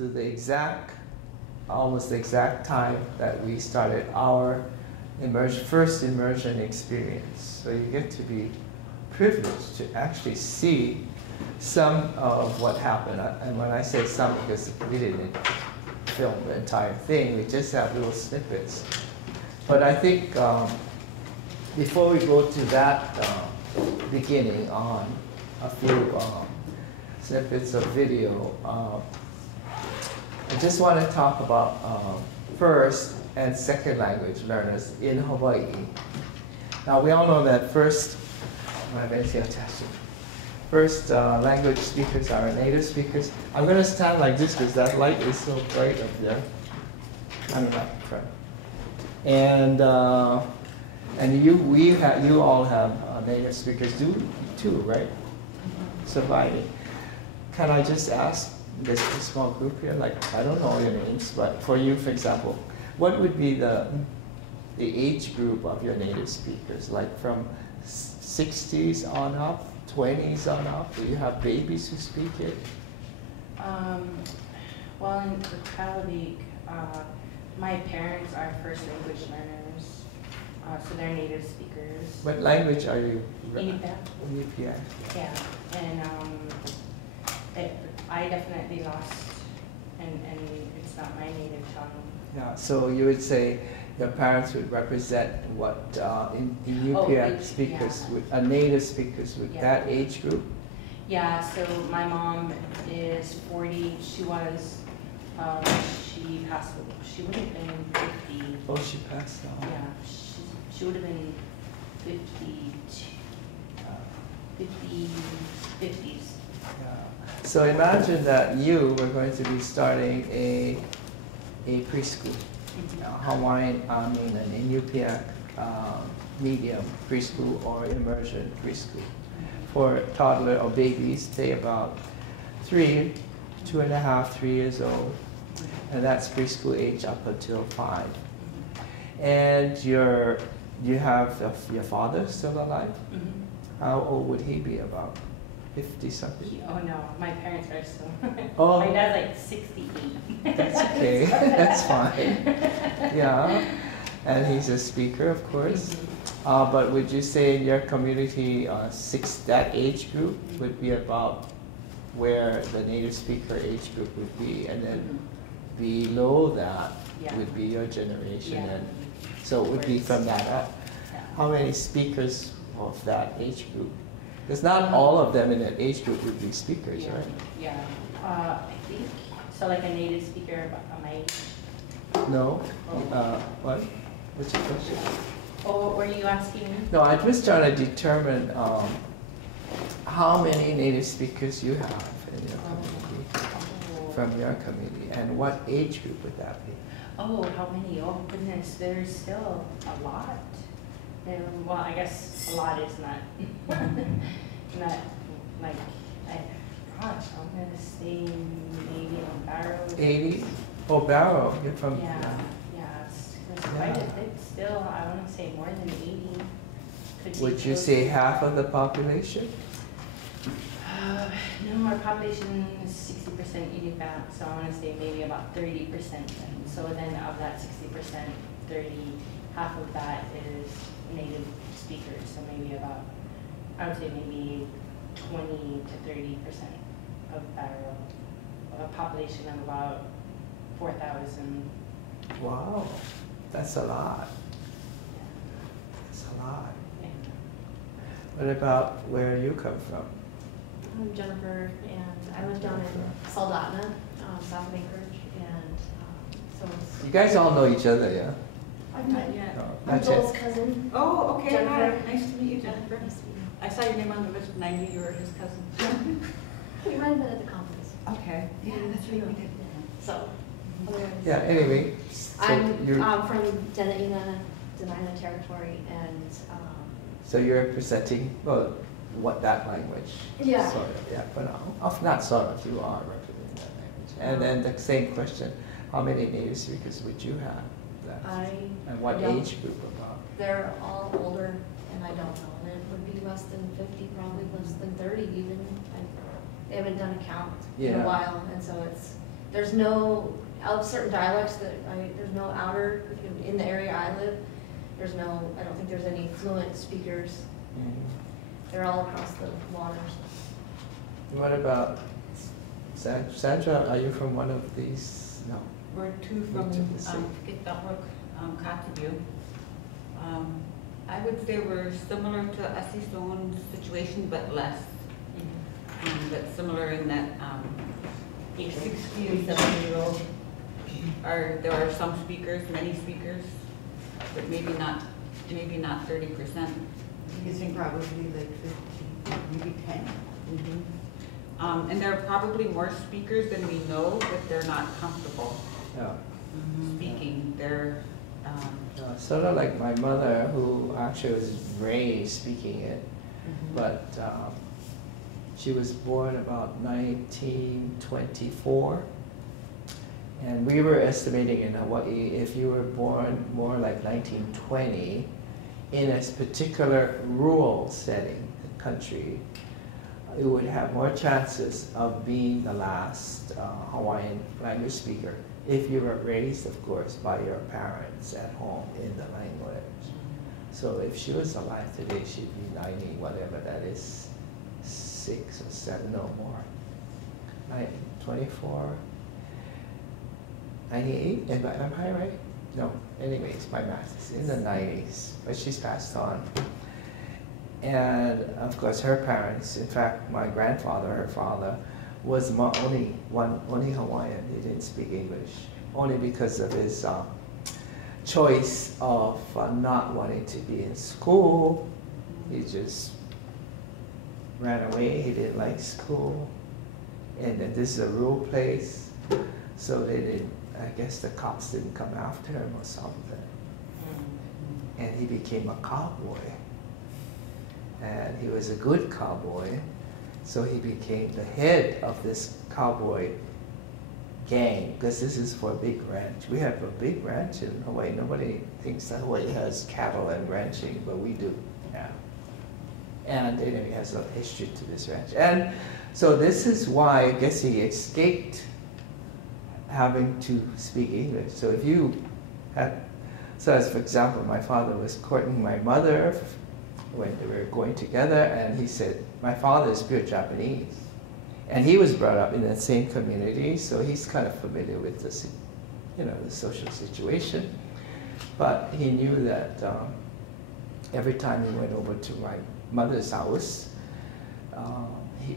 to the almost the exact time that we started our first immersion experience. So you get to be privileged to actually see some of what happened. And when I say some, because we didn't film the entire thing, we just have little snippets. But I think before we go to that beginning on a few snippets of video, I just want to talk about first and second language learners in Hawaii. Now we all know that first language speakers are native speakers. I'm going to stand like this because that light is so bright up there. I'm not in front. And you all have native speakers too, right? Surviving. Can I just ask this small group here, like, I don't know your names, but for you, for example, what would be the age group of your native speakers? Like from 60s on up, 20s on up? Do you have babies who speak it? Well, in Reykjavik, my parents are first language learners, so they're native speakers. What language are you? Inupiaq. Yeah, and I definitely lost, and it's not my native tongue. Yeah, so you would say your parents would represent what Inupiaq speakers, yeah. Native speakers with that age group? Yeah, so my mom is 40. She was, she passed, she would have been 50. Oh, she passed on. Yeah, she would have been 50s. Yeah. So imagine that you were going to be starting a preschool, Hawaiian, an Inupiaq medium preschool or immersion preschool for toddler or babies, say about 2.5, 3 years old, and that's preschool age up until 5. And you have your father still alive? How old would he be? About 50 something? Oh no, my parents are still. Oh. My dad's like 68. That's okay, that's fine. Yeah, and he's a speaker, of course. But would you say in your community, that age group would be about where the native speaker age group would be, and then below that would be your generation, and so it would be from that up. How many speakers of that age group? Because not all of them in that age group would be speakers, right? Yeah, I think, so like a native speaker of my age? No? What? What's your question? Oh, were you asking me? No, I'm just trying to determine how many native speakers you have in your community, from your community, and what age group would that be? Oh, how many? Oh goodness, there's still a lot. Well, I guess a lot is not, not like, gosh, I'm gonna say maybe on Barrow. 80? Oh, Barrow, you're from... Yeah, it's quite a bit still. I want to say more than 80. Would you say half of the population? No, our population is 60% Inupiaq, so I want to say maybe about 30%. So then of that 60%, half of that is native speakers, so maybe about, I would say maybe 20 to 30% of Barrow, a population of about 4,000. Wow, that's a lot. Yeah. That's a lot. Yeah. What about where you come from? I'm Jennifer, and I live down in Soldotna, south of Anchorage, and so it's... You guys all know each other, yeah? I've met yet. No, I'm not Joel's yet. cousin. Oh, okay. Jennifer. Hi. Nice to meet you, Jennifer. Nice to meet you. I saw your name on the list when I knew you were his cousin. We might have met at the conference. Okay. Yeah, that's right. We did. So, otherwise, Yeah, anyway. So I'm you're, from Dena'ina territory, and so you're presenting, well, what that language? Yeah. Sort of, yeah, but not sort of, you are representing that language. And then the same question, how many native speakers would you have? And what age group about? they're all older, and I don't know. And it would be less than 50, probably less than 30 even. They haven't done a count in a while, and so there's no, of certain dialects there's no outer, in the area I live, there's no, I don't think there's any fluent speakers. They're all across the waters. What about Sandra? Are you from one of these? No. We're two from Tennessee. Kittabrook, Kotzebue. I would say we're similar to Asisone's situation, but less. But similar in that 60 and 70-year-old there are some speakers, many speakers, but maybe not 30%. You think probably like 50, maybe 10. And there are probably more speakers than we know, but they're not comfortable Yeah. speaking. They're Sort of like my mother, who actually was raised speaking it, but she was born about 1924, and we were estimating in Hawaii, if you were born more like 1920, in a particular rural setting, country, you would have more chances of being the last Hawaiian language speaker if you were raised, of course, by your parents at home in the language. So if she was alive today, she'd be 90, whatever that is, 6 or 7, no more. 24, 98, am I right? No, anyways, my math is in the 90s, but she's passed on. And of course her parents, in fact my grandfather, her father, was only Hawaiian. He didn't speak English, only because of his choice of not wanting to be in school. He just ran away. He didn't like school, and then this is a rural place, so they didn't. I guess the cops didn't come after him or something, and he became a cowboy. And he was a good cowboy, so he became the head of this cowboy gang, because this is for a big ranch. We have a big ranch in Hawaii. Nobody thinks that Hawaii has cattle and ranching, but we do, yeah. And anyway, he has a history to this ranch. And so this is why I guess he escaped having to speak English. So if you had, so as for example, my father was courting my mother when they were going together, and he said, my father is pure Japanese. And he was brought up in that same community, so he's kind of familiar with the, the social situation. But he knew that every time he went over to my mother's house,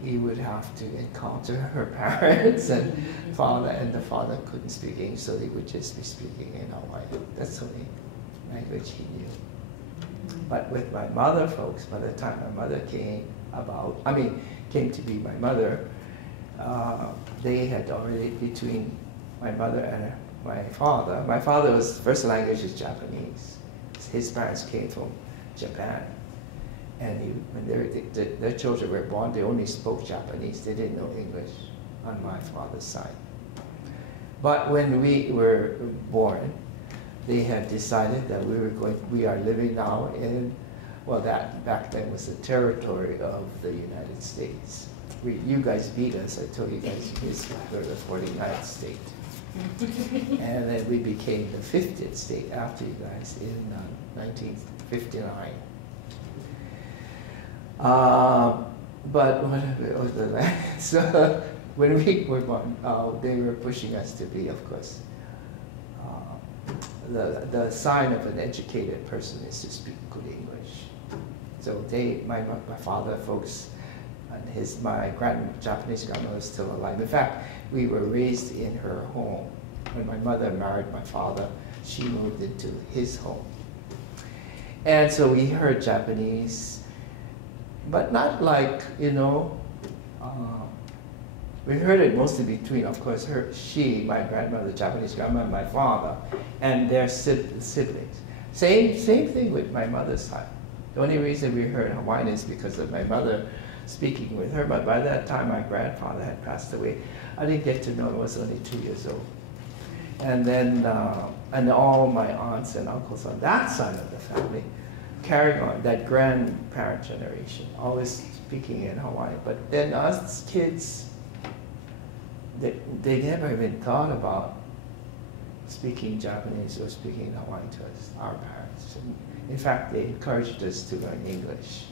he would have to encounter her parents and the father couldn't speak English, so he would just be speaking in Hawaiian. That's the only language he knew. But with my mother folks, by the time my mother came to be my mother, they had already, between my mother and my father's first language is Japanese. His parents came from Japan. And when their children were born, they only spoke Japanese. They didn't know English on my father's side. But when we were born, they had decided that we are living now in, well, that back then was the territory of the United States. You guys beat us. I told you guys we're the 49th state. And then we became the 50th state after you guys in 1959. But so when we were born, they were pushing us to be, of course, the sign of an educated person is to speak good English. So my father folks, and my Japanese grandmother was still alive. In fact, we were raised in her home. When my mother married my father, she moved into his home. And so we heard Japanese, but not like, we heard it mostly between, of course, my grandmother, Japanese grandma, and my father, and their siblings. Same thing with my mother's side. The only reason we heard Hawaiian is because of my mother speaking with her, but by that time my grandfather had passed away. I didn't get to know, I was only 2 years old. And then, and all my aunts and uncles on that side of the family carrying on, that grandparent generation, always speaking in Hawaiian. But then us kids, they never even thought about speaking Japanese or speaking Hawaiian to us, our parents. In fact, they encouraged us to learn English.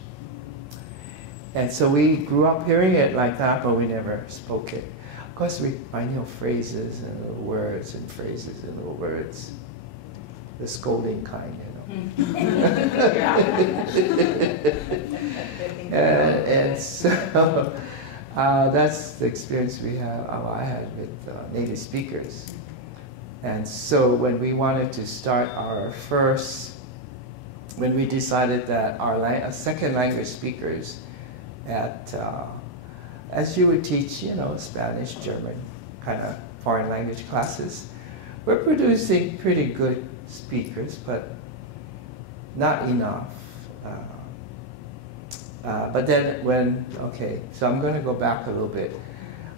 And so we grew up hearing it like that, but we never spoke it. Of course, I know phrases and little words and phrases and little words. The scolding kind, you know. and so that's the experience I had with native speakers. And so when we wanted to start when we decided that our second language speakers as you would teach, you know, Spanish, German, kind of foreign language classes, we're producing pretty good speakers, but not enough. But then so I'm going to go back a little bit.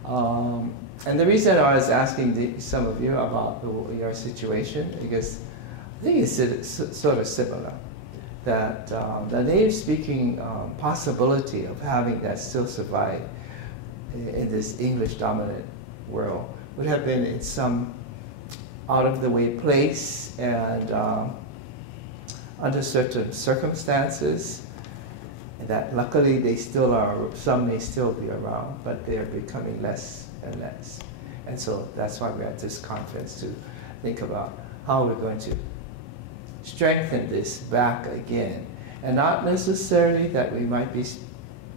And the reason I was asking some of you about your situation, because I think it's sort of similar, that the native speaking possibility of having that still survive in this English dominant world would have been in some out of the way place and under certain circumstances that luckily they still are, some may still be around, but they're becoming less and less. And so that's why we're at this conference, to think about how we're going to strengthen this back again. And not necessarily that we might be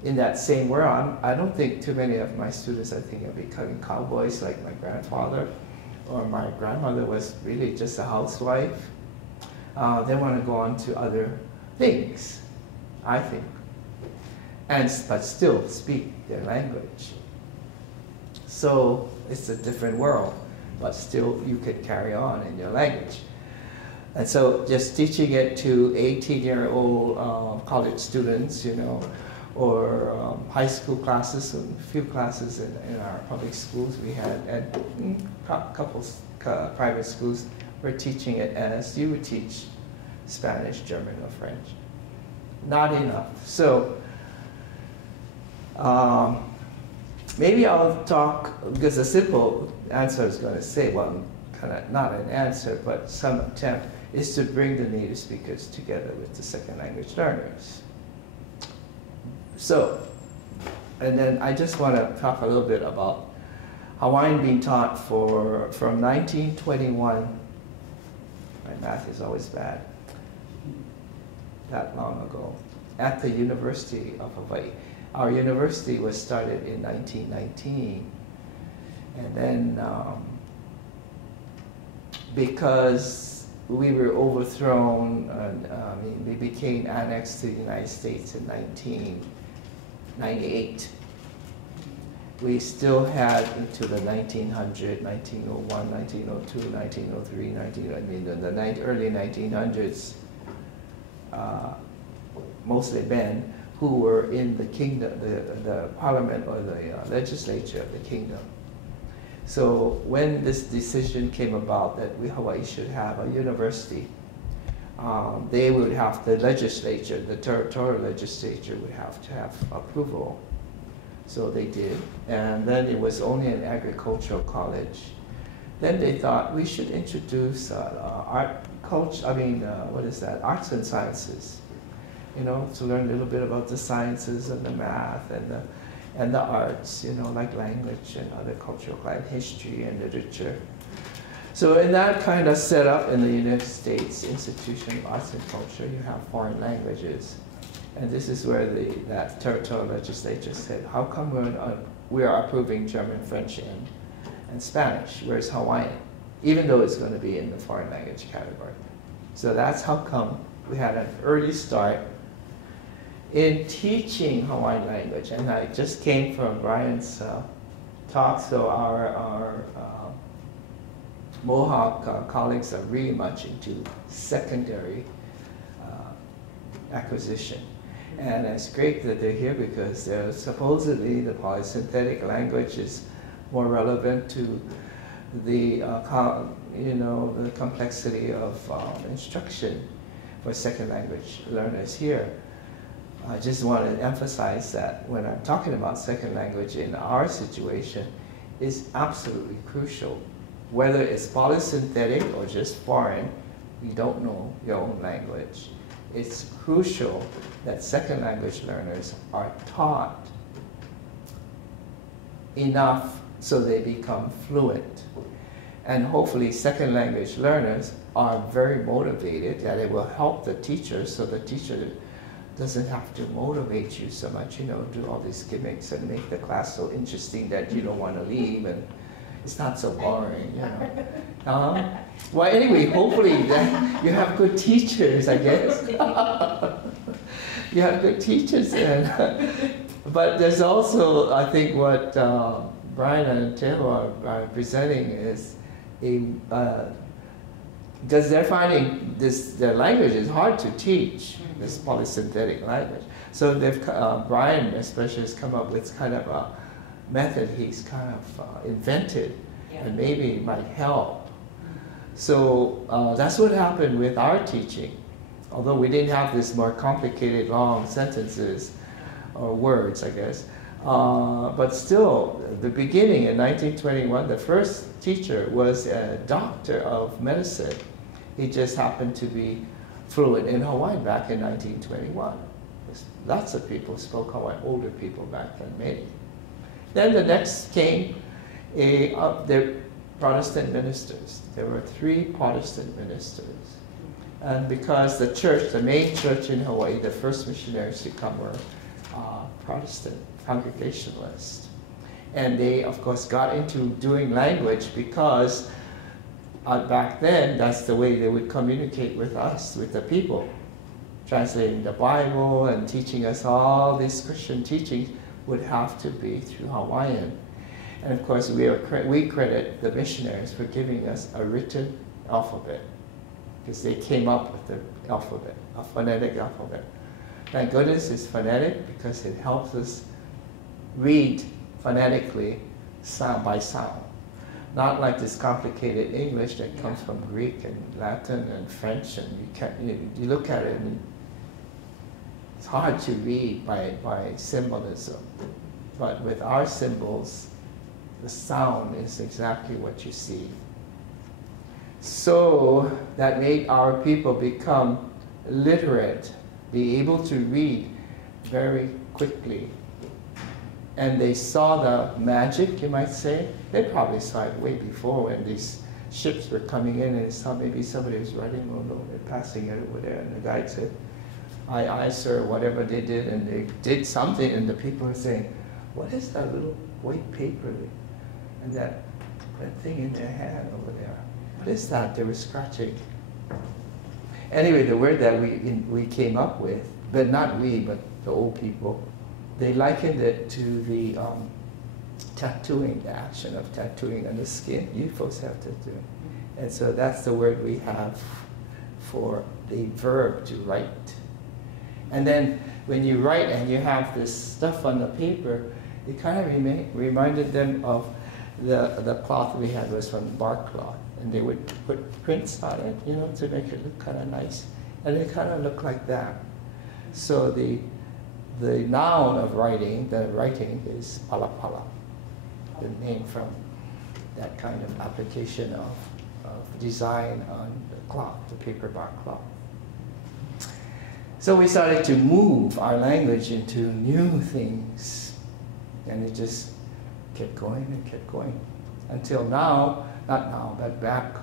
in that same world. I don't think too many of my students, I think, are becoming cowboys like my grandfather, or my grandmother was really just a housewife. They want to go on to other things, I think, but still speak their language. So it's a different world, but still you could carry on in your language. And so just teaching it to 18-year-old college students, you know, or high school classes, and a few classes in our public schools we had, and a couple private schools, we're teaching it as you would teach Spanish, German, or French. Not enough. So maybe I'll talk, because a simple answer is going to say, well, kind of not an answer, but some attempt is to bring the native speakers together with the second language learners. So, and then I just want to talk a little bit about Hawaiian being taught from 1921, my math is always bad, that long ago, at the University of Hawaii. Our university was started in 1919, and then because we were overthrown, we became annexed to the United States in 1998. We still had into the 1900, 1901, 1902, 1903, the early 1900s, mostly men who were in the kingdom, the parliament or the legislature of the kingdom. So when this decision came about that Hawaii should have a university, they would have, the legislature, the territorial legislature would have to have approval. So they did. And then it was only an agricultural college. Then they thought we should introduce arts and sciences. You know, to learn a little bit about the sciences and the math and the arts, you know, like language and other cultural, like history and literature. So in that kind of setup in the United States Institution of Arts and Culture, you have foreign languages. And this is where that territorial legislature said, how come we are approving German, French, and Spanish, whereas Hawaiian, even though it's going to be in the foreign language category. So that's how come we had an early start in teaching Hawaiian language. And I just came from Brian's talk, so our Mohawk colleagues are really much into secondary acquisition. And it's great that they're here because supposedly the polysynthetic language is more relevant to the the complexity of instruction for second language learners here. I just want to emphasize that when I'm talking about second language in our situation, is absolutely crucial. Whether it's polysynthetic or just foreign, you don't know your own language. It's crucial that second language learners are taught enough so they become fluent. And hopefully second language learners are very motivated, that it will help the teacher, so the teacher doesn't have to motivate you so much, do all these gimmicks and make the class so interesting that you don't want to leave, and it's not so boring, Well, anyway, hopefully that you have good teachers, I guess. You have good teachers, but there's also, I think, what Brian and Taylor are presenting is because they're finding their language is hard to teach, this polysynthetic language. So Brian especially has come up with kind of a method he's kind of invented, and maybe it might help. So that's what happened with our teaching. Although we didn't have this more complicated long sentences or words, I guess. But still, the beginning in 1921, the first teacher was a doctor of medicine. He just happened to be fluent in Hawaiian back in 1921. Lots of people spoke Hawaiian, older people back then, many. Then the next came the Protestant ministers. There were 3 Protestant ministers. And because the church, the main church in Hawaii, the first missionaries to come were Protestant, Congregationalist. And they, of course, got into doing language because back then, that's the way they would communicate with us, with the people. Translating the Bible and teaching us all these Christian teachings would have to be through Hawaiian. And of course, we credit the missionaries for giving us a written alphabet, because they came up with the alphabet, a phonetic alphabet. Thank goodness it's phonetic, because it helps us read phonetically, sound by sound. Not like this complicated English that comes from Greek and Latin and French, and you look at it and it's hard to read by symbolism. But with our symbols, the sound is exactly what you see. So that made our people become literate, be able to read very quickly. And they saw the magic, you might say. They probably saw it way before, when these ships were coming in and saw maybe somebody was writing, oh no, they're passing it over there. And the guide said, aye, aye, sir, whatever they did. And they did something, and the people were saying, what is that little white paper and that thing in their hand over there? What is that? They were scratching. Anyway, the word that we came up with, but not we, but the old people, they likened it to the tattooing, the action of tattooing on the skin. You folks have tattooing. And so that's the word we have for the verb to write. And then when you write and you have this stuff on the paper, it kind of reminded them of the cloth we had was from bark cloth. And they would put prints on it, to make it look kind of nice. And it kind of looked like that. So the noun of writing, the writing, is palapala, the name from that kind of application of design on the cloth, the paper bark cloth. So we started to move our language into new things, and it just kept going and kept going. Until now, not now, but back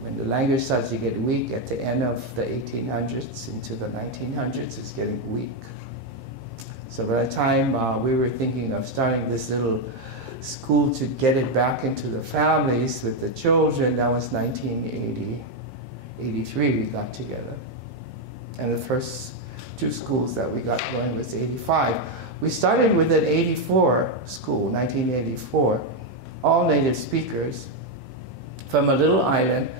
when the language starts to get weak at the end of the 1800s into the 1900s, it's getting weak. So by the time we were thinking of starting this little school to get it back into the families with the children, that was 1980, 83 we got together. And the first 2 schools that we got going was 85. We started with an 84 school, 1984, all native speakers from a little island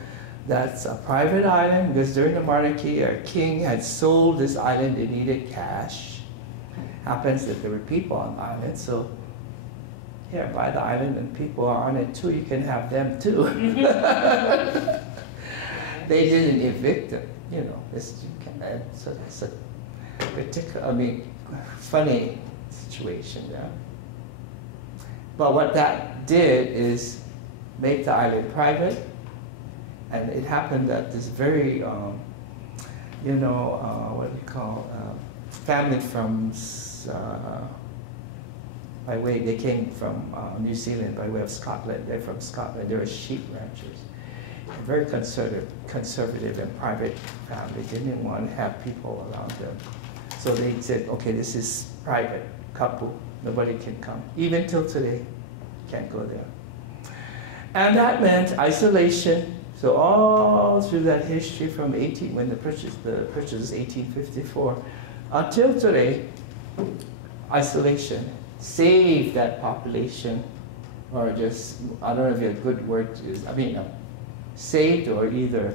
that's a private island, because during the monarchy, our king had sold this island, they needed cash. Happens that there were people on the island, so here, buy the island and people are on it too, you can have them too. They didn't evict them, so it's a particular, funny situation, yeah. But what that did is make the island private, and it happened that this very, you know, what do you call, family from, by way, they came from New Zealand by way of Scotland. They're from Scotland. They were sheep ranchers. A very conservative and private family. They didn't want to have people around them. So they said, okay, this is private, couple, nobody can come. Even till today, can't go there. And that meant isolation. So all through that history from when the purchase is 1854, until today, isolation saved that population, or just, I don't know if a good word is, I mean, saved or either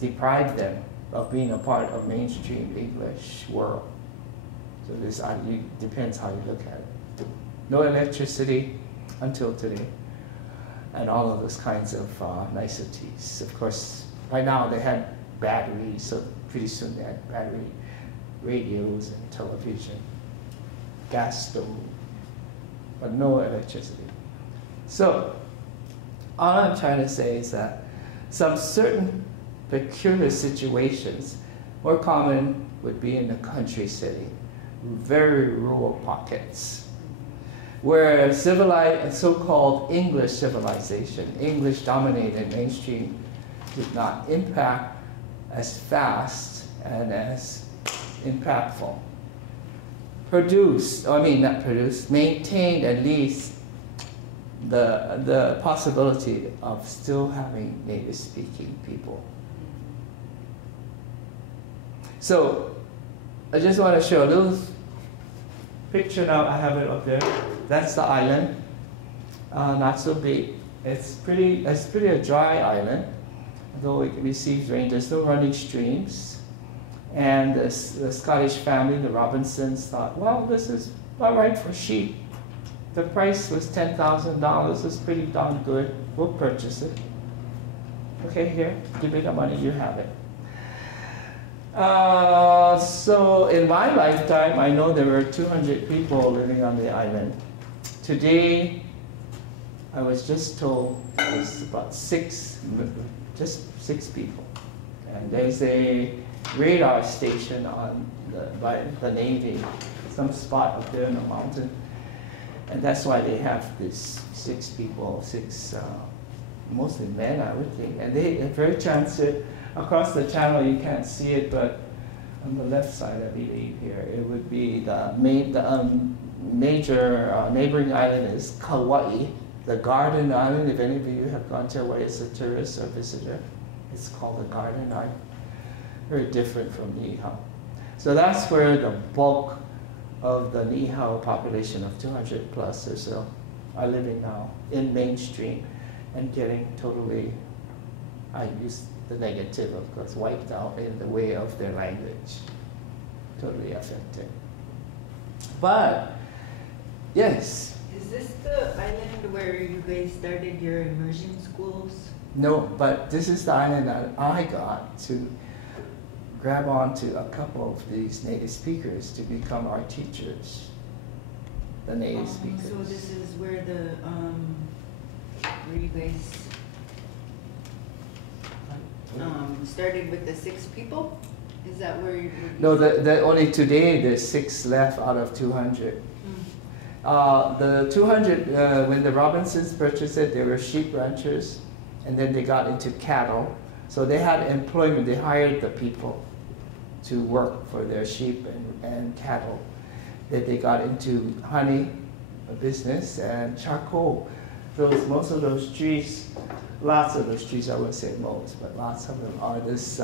deprived them of being a part of mainstream English world. So this depends how you look at it. No electricity until today, and all of those kinds of niceties. Of course, by now they had batteries, so pretty soon they had battery radios and television, gas stove, but no electricity. So all I'm trying to say is that some certain peculiar situations, more common would be in the country city, very rural pockets, where civilized, so-called English civilization, English-dominated mainstream, did not impact as fast and as impactful. Maintained at least the possibility of still having native-speaking people. So I just want to show a little picture now. I have it up there. That's the island. Not so big. It's pretty a dry island, though it receives rain. There's no running streams. And the Scottish family, the Robinsons, thought, well, this is all right for sheep. The price was $10,000. It's pretty darn good. We'll purchase it. Okay, here, give me the money, you have it. So in my lifetime, I know there were 200 people living on the island. Today, I was just told it was about just six people. And there's a radar station by the Navy, some spot up there in the mountain. And that's why they have this six people, mostly men, I would think. And they are very transit. Across the channel, you can't see it, but on the left side, I believe here, it would be the major neighboring island is Kauai, the Garden Island. If any of you have gone to Hawaii as a tourist or visitor, it's called the Garden Island. Very different from Niihau. So that's where the bulk of the Niihau population of 200 plus or so are living now in mainstream and getting totally, I use the negative, of course, wiped out in the way of their language. Totally affected. But, yes. Is this the island where you guys started your immersion schools? No, but this is the island that I got to grab onto a couple of these native speakers to become our teachers. The native speakers. So this is where where you guys started with the 6 people? Is that where you? No, only today there's 6 left out of 200. The 200, when the Robinsons purchased it, they were sheep ranchers, and then they got into cattle. So they had employment, they hired the people to work for their sheep and cattle. Then they got into honey business and charcoal. Most of those trees, lots of those trees, I wouldn't say most, but lots of them are this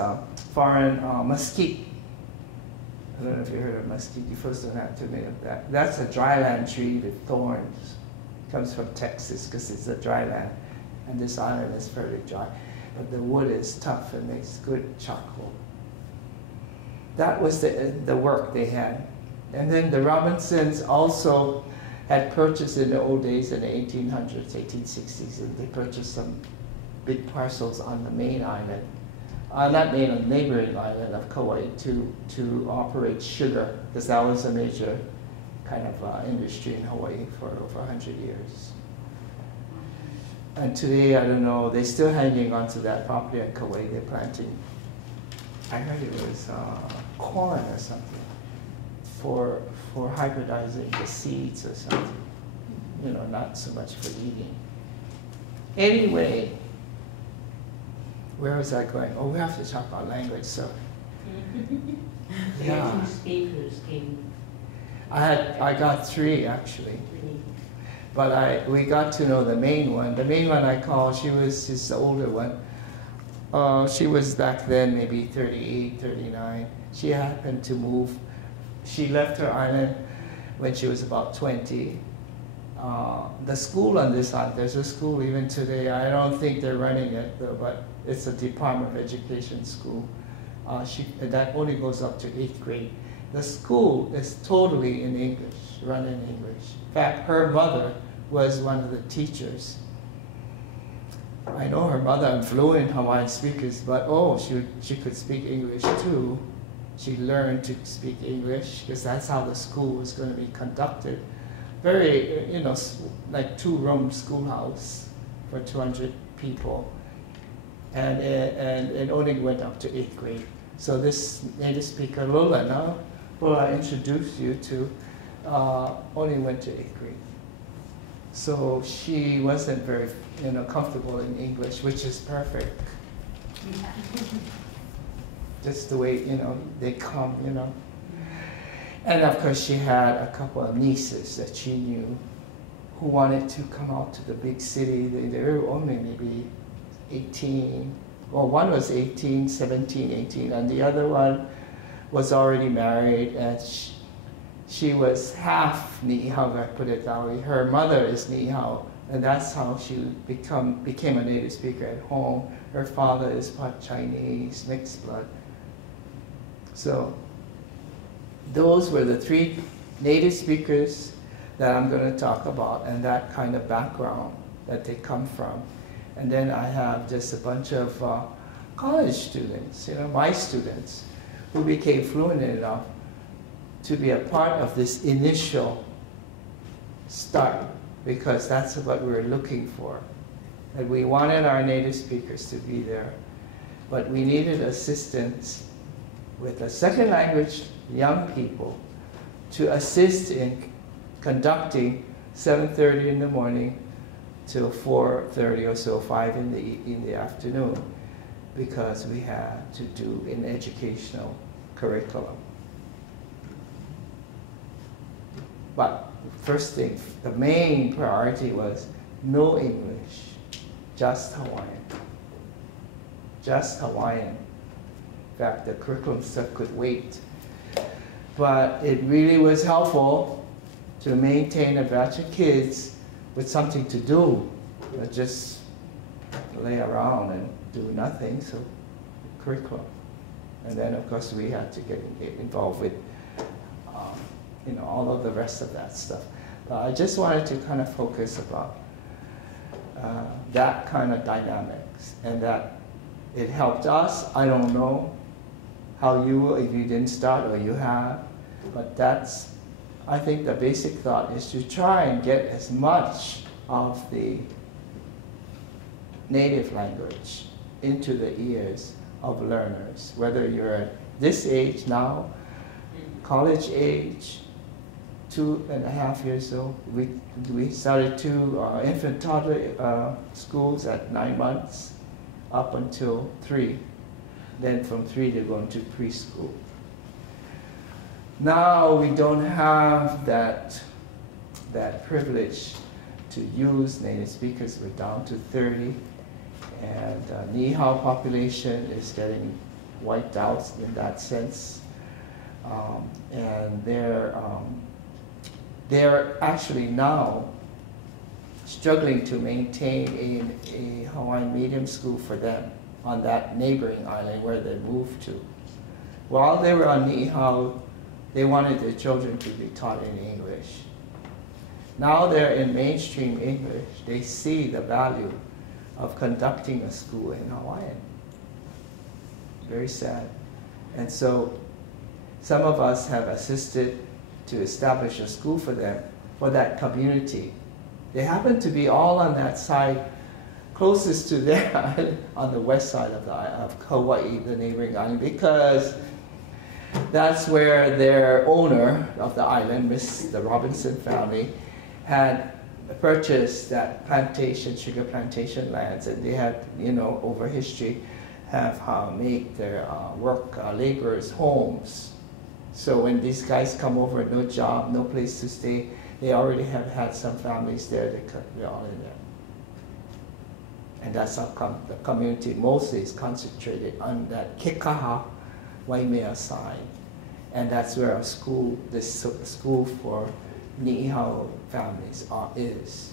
foreign mesquite. I don't know if you heard of mesquite. You first don't have to make of that. That's a dryland tree with thorns. It comes from Texas because it's a dryland, and this island is fairly dry. But the wood is tough and makes good charcoal. That was the work they had. And then the Robinsons also had purchased in the old days in the 1800s, 1860s, and they purchased some big parcels on the main island, not main, on the neighboring island of Kauai to operate sugar, because that was a major kind of industry in Hawaii for over 100 years. And today, I don't know, they're still hanging on to that property in Kauai. They're planting, I heard it was corn or something for hybridizing the seeds or something. You know, not so much for eating. Anyway, where was I going? Oh, we have to talk about language, so. Yeah. Two speakers came. I got 3 actually. But we got to know the main one. The main one I called, she's the older one. She was back then maybe 38, 39. She happened to move. She left her island when she was about 20. The school on this island, there's a school even today. I don't think they're running it though, but it's a Department of Education school. That only goes up to 8th grade. The school is totally in English, run in English. In fact, her mother was one of the teachers. I know her mother and fluent Hawaiian speakers, but she could speak English too. She learned to speak English because that's how the school was going to be conducted. Very, you know, like 2-room schoolhouse for 200 people. And it only went up to 8th grade. So this native speaker, Lola, now, who I introduced you to, only went to 8th grade. So she wasn't very, you know, comfortable in English, which is perfect. Just the way, you know, they come, you know. And of course she had a couple of nieces that she knew who wanted to come out to the big city. They were only maybe 18. Well, one was 18, 17, 18, and the other one was already married, and she was half Niihau, I put it that way. Her mother is Niihau, and that's how she became a native speaker at home. Her father is part Chinese, mixed blood. So those were the 3 native speakers that I'm going to talk about, and that kind of background that they come from. And then I have just a bunch of college students, you know, my students, who became fluent enough to be a part of this initial start, because that's what we were looking for. And we wanted our native speakers to be there, but we needed assistance with a second language young people to assist in conducting 7:30 in the morning till 4:30 or so, 5 in the afternoon, because we had to do an educational curriculum. But first thing, the main priority was no English, just Hawaiian. Just Hawaiian. In fact, the curriculum stuff could wait. But it really was helpful to maintain a batch of kids with something to do, not just lay around and do nothing, so curriculum. And then of course we had to get involved with you know, all of the rest of that stuff. But I just wanted to kind of focus about that kind of dynamics, and that it helped us. I don't know how you will if you didn't start or you have, but that's, I think the basic thought is to try and get as much of the native language into the ears of learners, whether you're at this age now, college age, 2.5 years old. We started 2 infant toddler schools at 9 months up until 3. Then from 3 they're going to preschool. Now we don't have that privilege to use native speakers. We're down to 30, and Niihau population is getting wiped out in that sense, and they're actually now struggling to maintain a Hawaiian medium school for them on that neighboring island where they moved to. While they were on Niihau, they wanted their children to be taught in English. Now they're in mainstream English. They see the value of conducting a school in Hawaiian. Very sad. And so some of us have assisted to establish a school for them, for that community. They happen to be all on that side closest to their island, on the west side of Hawaii, the neighboring island, because that's where their owner of the island, the Robinson family, had purchased that plantation, sugar plantation lands, and they had, over history, have made their laborers homes. So when these guys come over, no job, no place to stay, they already have had some families there. They're all in there. And that's how come the community mostly is concentrated on that Kekaha Waimea side. And that's where our school, this school for Ni'ihau families is.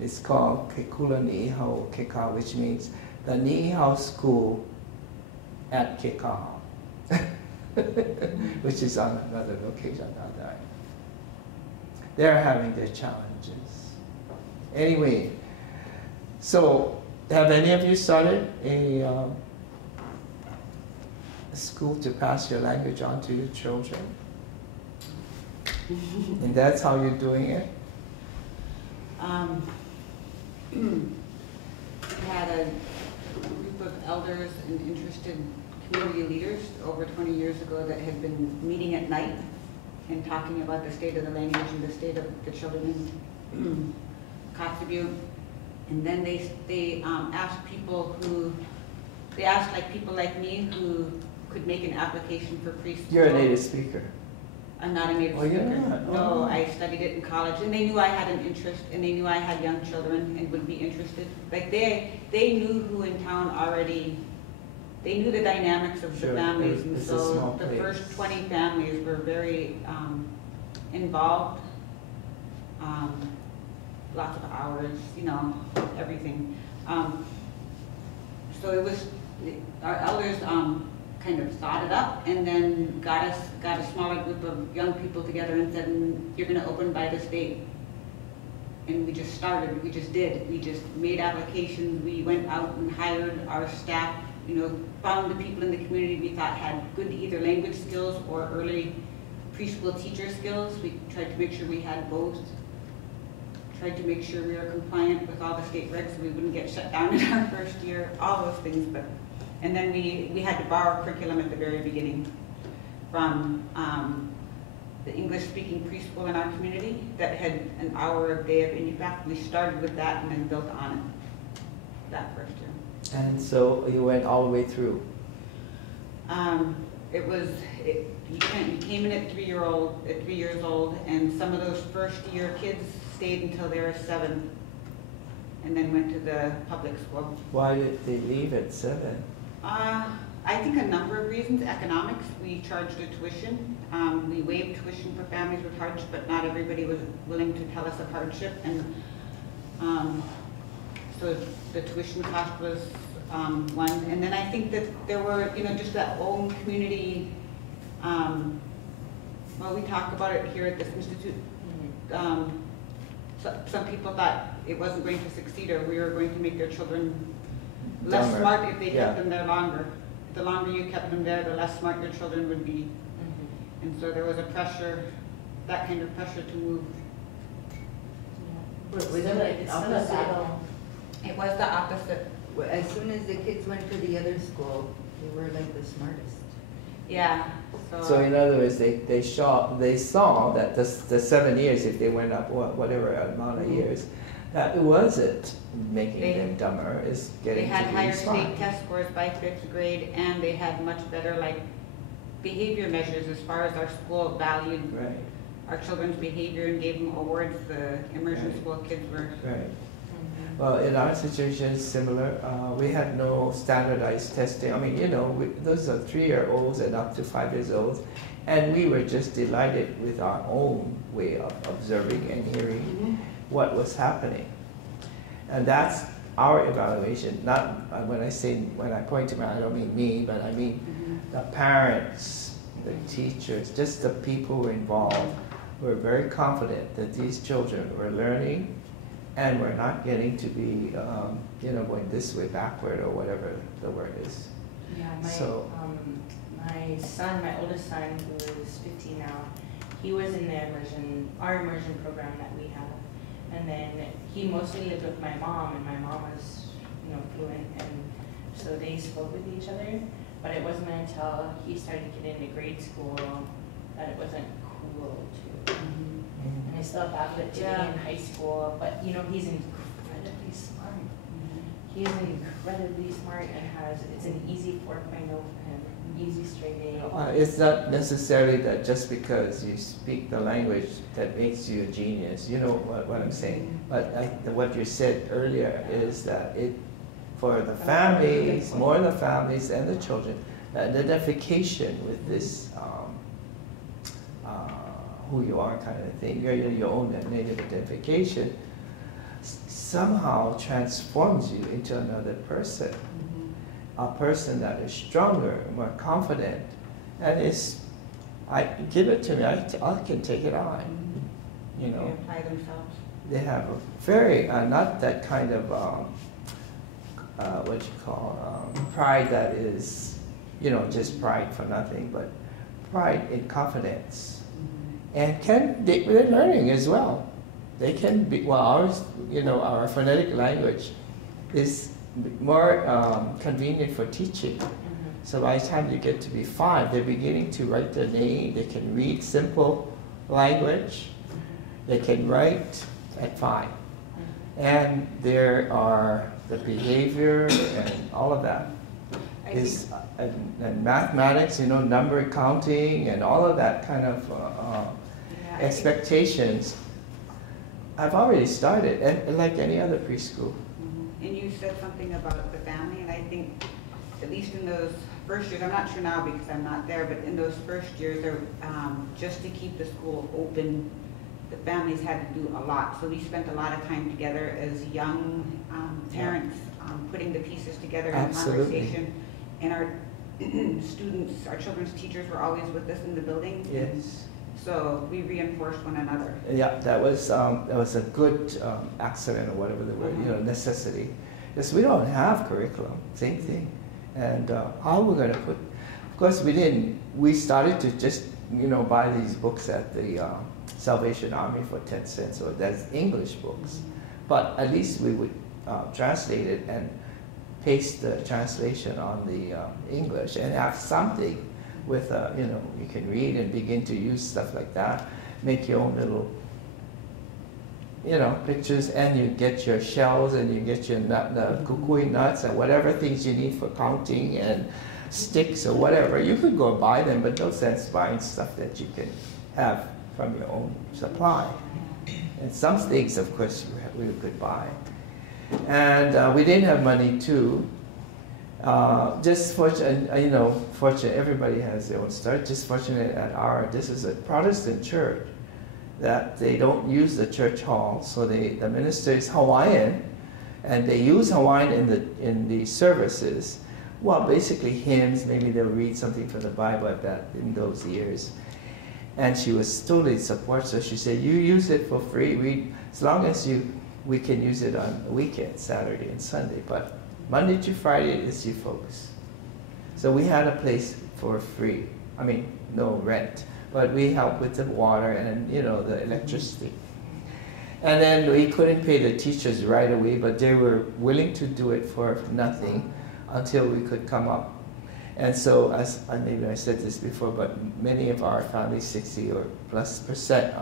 It's called Kekula Ni'ihau Kekaha, which means the Ni'ihau school at Kekaha, which is on another location on the other. They're having their challenges. Anyway, so have any of you started a school to pass your language on to your children? And that's how you're doing it? We had a group of elders and interested community leaders over 20 years ago that had been meeting at night and talking about the state of the language and the state of the children in Kotzebue. And then they asked people people like me who could make an application for preschool. You're a native speaker. I'm not a native Oh, you're speaker. not? No, Oh. I studied it in college, and they knew I had an interest, and they knew I had young children and would be interested. Like they knew who in town already. They knew the dynamics of Sure, the families, and it's a so small the place. first 20 families were very involved. Lots of hours, everything. So it was our elders kind of thought it up, and then got a smaller group of young people together and said, "You're going to open by this date." And we just started. We just did. We just made applications. We went out and hired our staff. Found the people in the community we thought had good either language skills or early preschool teacher skills. We tried to make sure we had both. Tried to make sure we were compliant with all the state regs so we wouldn't get shut down in our first year, all those things. And then we had to borrow curriculum at the very beginning from the English-speaking preschool in our community that had an hour a day of, in fact, we started with that and then built on it that first year. And so you went all the way through? You came in at 3 years old, and some of those first year kids stayed until they were 7 and then went to the public school. Why did they leave at 7? I think a number of reasons. Economics, we charged a tuition. We waived tuition for families with hardship, but not everybody was willing to tell us of hardship. And so the tuition cost was one. And then I think that there were, just that own community, we talk about it here at this institute. Some people thought it wasn't going to succeed, or we were going to make their children less Dumber. smart if they kept them there longer. The longer you kept them there, the less smart your children would be. And so there was a pressure, that kind of pressure to move. Was it like It's opposite? still a battle. It was the opposite. As soon as the kids went to the other school, they were like the smartest. Yeah. So in other words, they saw that the 7 years, if they went up whatever amount of years, that it wasn't making them dumber, it's They getting had to be higher smart. state test scores by 5th grade, and they had much better behavior measures as far as our school valued Right, our children's behavior and gave them awards. The immersion Right. school kids were. right. Well, in our situation, it's similar. We had no standardized testing. I mean, those are 3-year-olds and up to 5 years old. And we were just delighted with our own way of observing and hearing what was happening. And that's our evaluation. Not when I point to me, I don't mean me, but I mean the parents, the teachers, just the people who were involved were very confident that these children were learning and we're not getting to be, going this way backward or whatever the word is. Yeah, So- my son, my oldest son, who is 15 now, he was in the immersion, our immersion program that we have. And then he mostly lived with my mom, and my mom was, fluent, and so they spoke with each other. But it wasn't until he started getting into grade school that it wasn't cool to. And I still battled it today in high school, but he's incredibly smart. He's incredibly smart and it's an easy 4.0 for him, easy straight A. It's not necessarily that just because you speak the language that makes you a genius, you know what I'm saying. But what you said earlier is that for the families, more the families and the children, identification with this who you are kind of thing, your own native identification, somehow transforms you into another person. A person that is stronger, more confident, and give it to me, I can take it on. They apply themselves. They have a very, not that kind of, what you call, pride that is, just pride for nothing, but pride in confidence. And they're learning as well. They can be, ours, our phonetic language is more convenient for teaching. So by the time you get to be 5, they're beginning to write their name. They can read simple language. They can write at 5. And there are the behavior and all of that is, and mathematics, number counting and all of that kind of expectations. I've already started, and like any other preschool. And you said something about the family, and I think, at least in those first years, I'm not sure now because I'm not there, but in those first years, just to keep the school open, the families had to do a lot. So we spent a lot of time together as young parents, putting the pieces together in conversation. And our students, our children's teachers were always with us in the building. Yes. So we reinforced one another. Yeah, that was a good accident or whatever the word, necessity. Because we don't have curriculum, same thing. And how we're going to put, of course we started to just, buy these books at the Salvation Army for 10 cents, or that's English books. But at least we would translate it and paste the translation on the English and have something with, you can read and begin to use stuff like that. Make your own little, pictures, and you get your shells and you get your the kukui nuts and whatever things you need for counting and sticks or whatever. You could go buy them, but no sense buying stuff that you can have from your own supply. And some things, of course, we could buy. And we didn't have money too. Just fortunate, fortunate, everybody has their own start. Just fortunate at this is a Protestant church that they don't use the church hall, so the minister is Hawaiian, and they use Hawaiian in the services. Well, basically hymns, maybe they'll read something from the Bible in those years. And she was totally supportive, so she said, you use it for free, as long as we can use it on the weekend, Saturday and Sunday, but Monday to Friday is you folks. So we had a place for free. I mean, no rent, but we helped with the water and the electricity. And then we couldn't pay the teachers right away, but they were willing to do it for nothing until we could come up. And so, maybe I said this before, but many of our families, 60 or plus percent,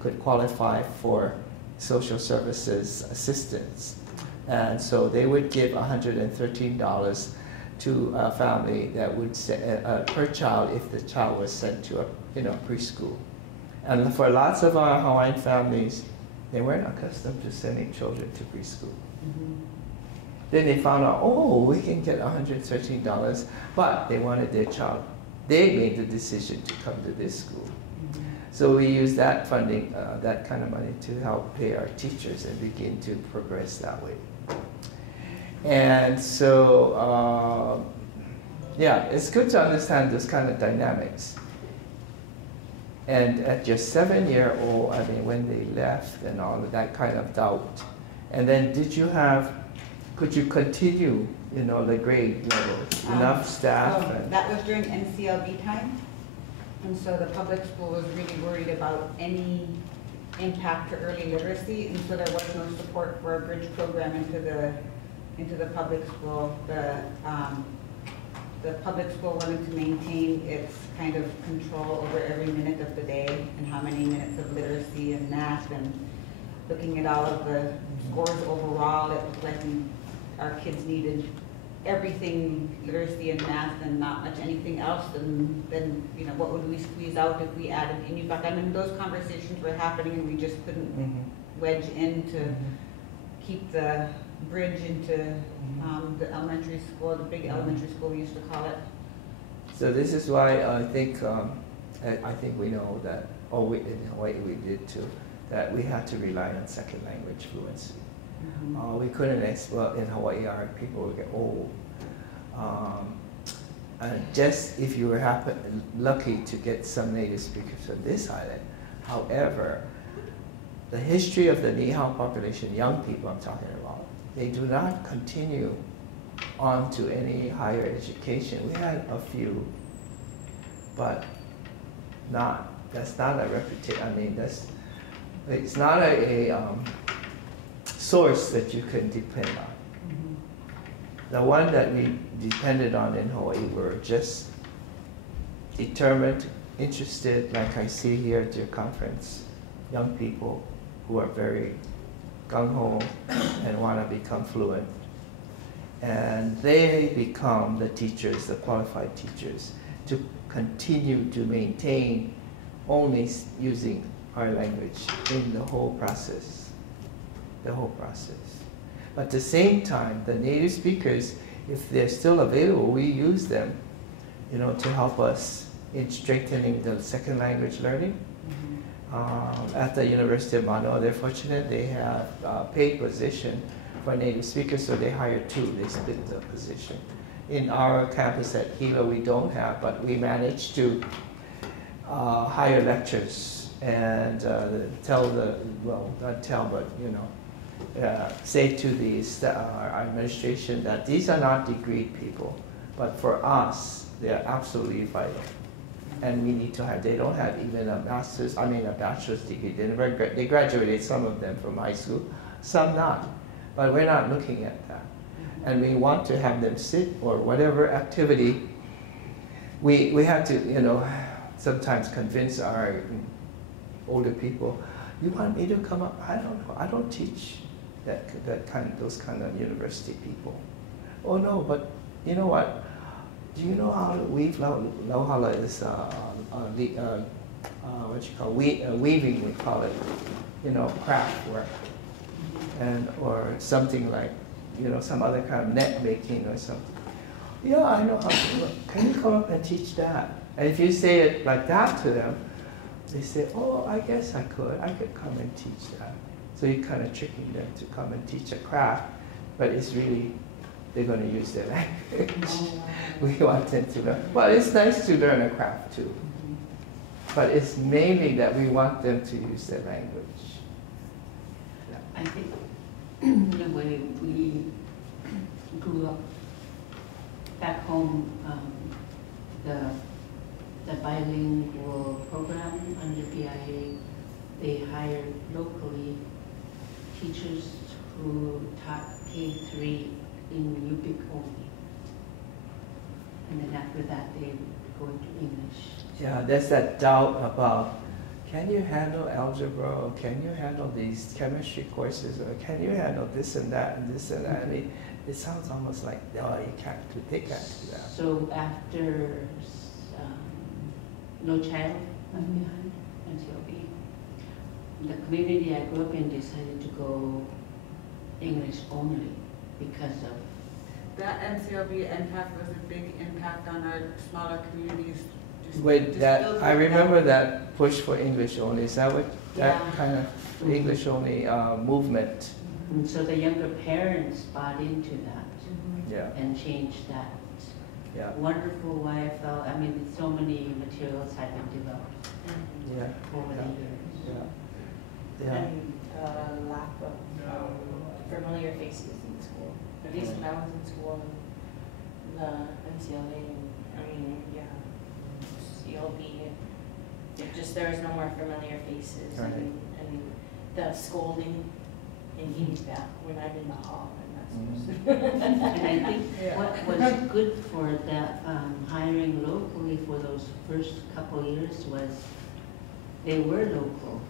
could qualify for social services assistance. And so they would give $113 to a family that would per child if the child was sent to a preschool. And for lots of our Hawaiian families, they weren't accustomed to sending children to preschool. Then they found out, we can get $113, but they wanted their child. They made the decision to come to this school. So we used that funding, that kind of money to help pay our teachers and begin to progress that way. And so, it's good to understand this kind of dynamics. And at your 7-year-old, when they left and all of that kind of doubt. And then could you continue, the grade level, enough staff? That was during NCLB time. And so the public school was really worried about any impact to early literacy, and so there was no support for a bridge program into the public school. The public school wanted to maintain its kind of control over every minute of the day and how many minutes of literacy and math, and looking at all of the scores overall, it looked like our kids needed everything, literacy and math, and not much anything else. And then, you know, what would we squeeze out if we added back? I mean, those conversations were happening, and we just couldn't wedge in to keep the bridge into the elementary school, the big elementary school we used to call it. So this is why I think we know that, in Hawaii we did too, that we had to rely on second language fluency. We couldn't export in Hawaii, our people would get old. And just if you were lucky to get some native speakers on this island. However, the history of the Nihao population, young people I'm talking about, they do not continue on to any higher education. We had a few, but that's not a reputation. I mean, it's not a source that you can depend on. The one that we depended on in Hawaii were just determined, interested, like I see here at your conference, young people who are very gung-ho and want to become fluent. And they become the teachers, the qualified teachers, to continue to maintain only using our language in the whole process. But at the same time, the native speakers, if they're still available, we use them, you know, to help us in strengthening the second language learning. At the University of Manoa, they're fortunate, they have a paid position for native speakers, so they hire two, they split the position. In our campus at Hilo, we don't have, but we managed to hire lecturers and say to our administration that these are not degreed people, but for us, they're absolutely vital. And we need to have, they don't have even a bachelor's degree. They graduated, some of them from high school, some not. But we're not looking at that. And we want to have them sit or whatever activity. We have to, you know, sometimes convince our older people, you want me to come up? I don't know, I don't teach those kind of university people. Oh no, but you know what? Do you know how to weave? Lauhala is weaving, we call it, you know, craft work, and or something like, you know, some other kind of net making or something. Yeah, I know how to do it. Can you come up and teach that? And if you say it like that to them, they say, oh, I guess I could come and teach that. So you're kind of tricking them to come and teach a craft, but it's really, they're going to use their language. We want them to learn. Well, it's nice to learn a craft too, but it's mainly that we want them to use their language. I think when we grew up back home, the bilingual program under BIA, they hired locally teachers who taught K-3 in Yupik only. And then after that, they go into English. Yeah, there's that doubt about, can you handle algebra, or can you handle these chemistry courses, or can you handle this and that and this and that? I mean, it sounds almost like, oh, you can't do, they can't do that. So after No Child Left Behind, NCLB, the community I grew up in decided to go English only because of That NCLB impact was a big impact on our smaller communities. Wait, I remember that push for English only. Is that what, that kind of English only movement? And so the younger parents bought into that Yeah. and changed that. Yeah. Wonderful YFL, I mean, so many materials have been developed Yeah. over the years. Yeah. Yeah. And lack of familiar faces in school. At least when I was in school, the NCLA, I mean, yeah, CLB, Just there was no more familiar faces Right. and the scolding in India when I'm in the hall and And I think Yeah. what was good for the hiring locally for those first couple years was they were local.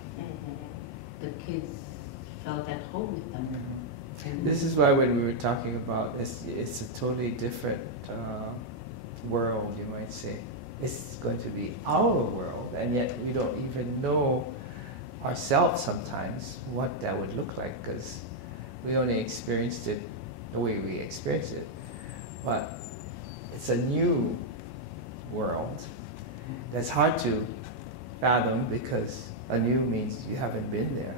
The kids felt at home with them. This is why when we were talking about it's a totally different world, you might say. It's going to be our world, and yet we don't even know ourselves sometimes what that would look like, because we only experienced it the way we experienced it. But it's a new world that's hard to fathom, because a new means you haven't been there.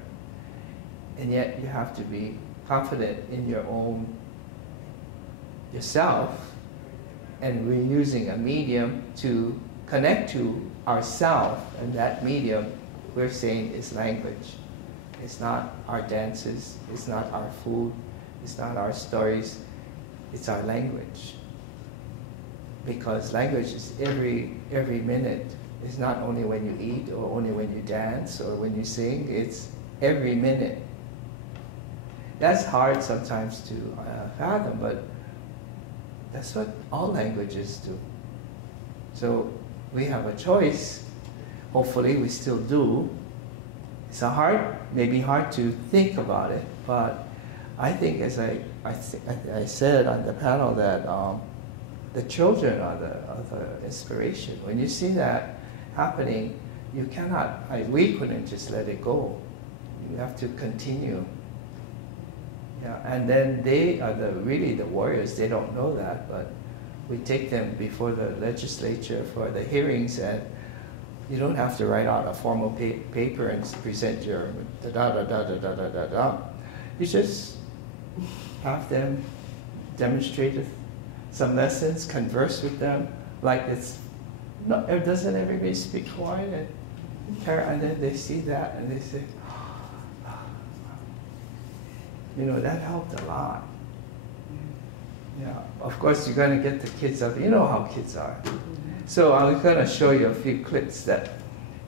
And yet you have to be confident in your own yourself, and we're using a medium to connect to ourself, and that medium we're saying is language. It's not our dances, it's not our food, it's not our stories, it's our language. Because language is every minute. It's not only when you eat or only when you dance or when you sing, it's every minute. That's hard sometimes to fathom, but that's what all languages do. So we have a choice. Hopefully we still do. It's maybe hard to think about it, but I think, as I said on the panel, that the children are the inspiration. When you see that happening, you cannot, we couldn't just let it go. You have to continue. Yeah, and then they are really the warriors. They don't know that, but we take them before the legislature for the hearings, and you don't have to write out a formal paper and present your da-da-da-da-da-da-da-da. You just have them demonstrate some lessons, converse with them, like it's, no, doesn't everybody speak Hawaiian? And then they see that and they say, you know, that helped a lot. Yeah, of course you're going to get the kids up. You know how kids are. So I'm going to show you a few clips that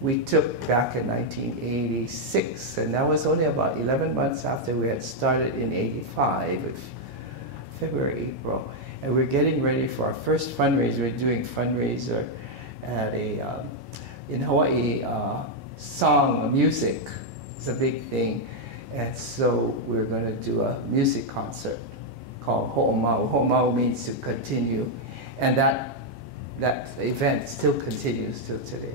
we took back in 1986, and that was only about 11 months after we had started in 85, February, April. And we're getting ready for our first fundraiser. We're doing fundraiser at in Hawaii, music. It's a big thing. And so we're going to do a music concert called Ho'omau. Ho'omau means to continue. And that event still continues till today.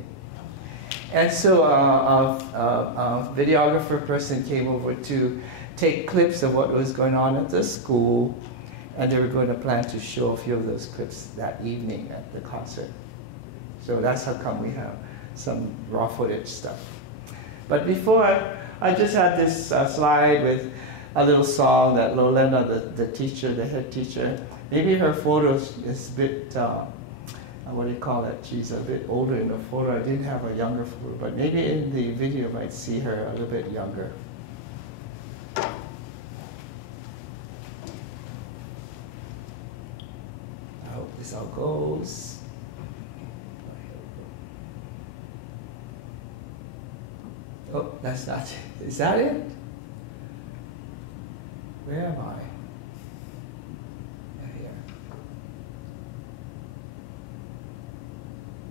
And so a videographer person came over to take clips of what was going on at the school, and they were going to plan to show a few of those clips that evening at the concert. So that's how come we have some raw footage stuff. But before, I just had this slide with a little song that Lolena, the teacher, the head teacher, maybe her photos is a bit, what do you call it? She's a bit older in the photo. I didn't have a younger photo, but maybe in the video you might see her a little bit younger. I hope this all goes. Oh, that's not it. Is that it? Where am I? Here.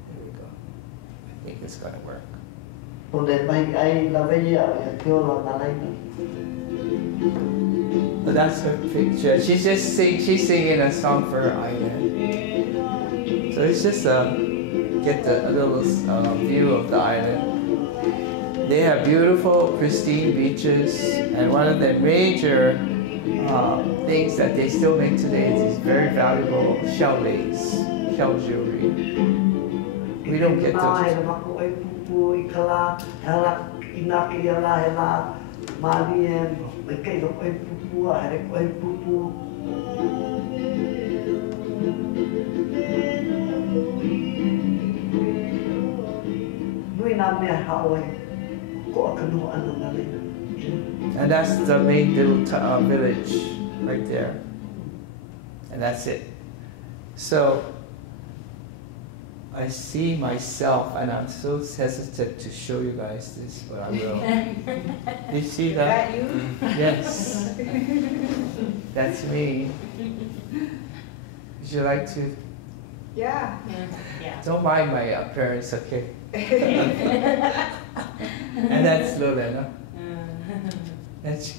There we go. I think it's gonna work. But that's her picture. She's just she's singing a song for her island. So it's just get a little view of the island. They have beautiful, pristine beaches, and one of the major things that they still make today is these very valuable shell lace, shell jewelry. We don't get to. And that's the main little village right there. And that's it. So I see myself, and I'm so hesitant to show you guys this, but I will. You see Is that? that you? Yes. That's me. Would you like to? Yeah. Yeah. Don't mind my appearance, okay? And that's Lorena. And she,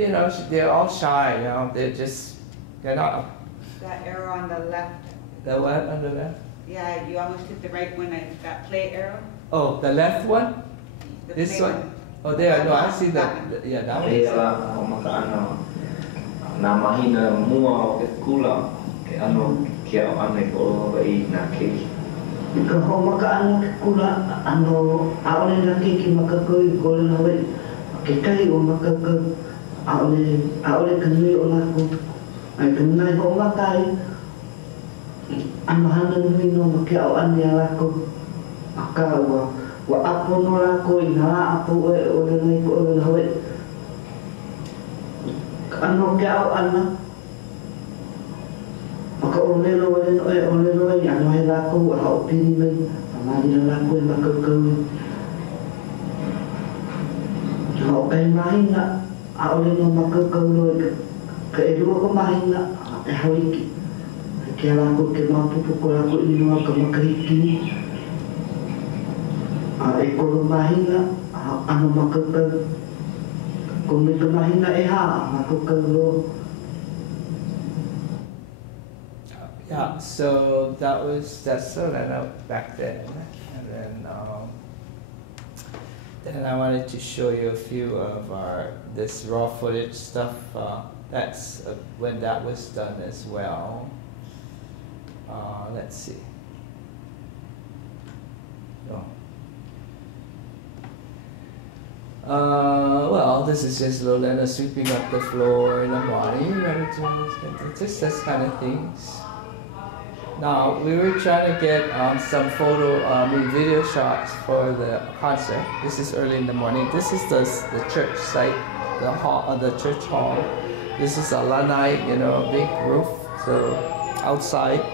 you know, they're all shy, you know, they're not. That arrow on the left, The what on the left? yeah, you almost hit the right one, that play arrow. Oh, the left one? The This play one? Oh, there, no, I see yeah, that one. Ela o makaano na mahina mua o ke kula ke ano ke au ane ko o i na ke Ka ho makaano ke kula ano aole na ke makakoi ko na we ke kai o makaka aole ka nui o na ko ai ka nai ho makai ano hana nui no ma ke au ane ala ko aka wa apo no la ko ina apo e o le nai ko o na we ano ke au ana maka o le lo e ano he la ko a o pini mai amari la ko e makakoi o kai mahina a ole no makakau loi ka e rua ko mahina e hawiki ke ala ko ke mapupu ko la ko inoa ka makariki a e koro mahina ano makakau ko me ka mahina e ha makakau lo. Yeah, so that's Lorena back then, and then I wanted to show you a few of this raw footage stuff. That's when that was done as well. Let's see. Oh. Well, this is just Lorena sweeping up the floor in the morning, just this kind of things. Now, we were trying to get some video shots for the concert. This is early in the morning. This is the church site, the hall, the church hall. This is a lanai, you know, big roof. So outside,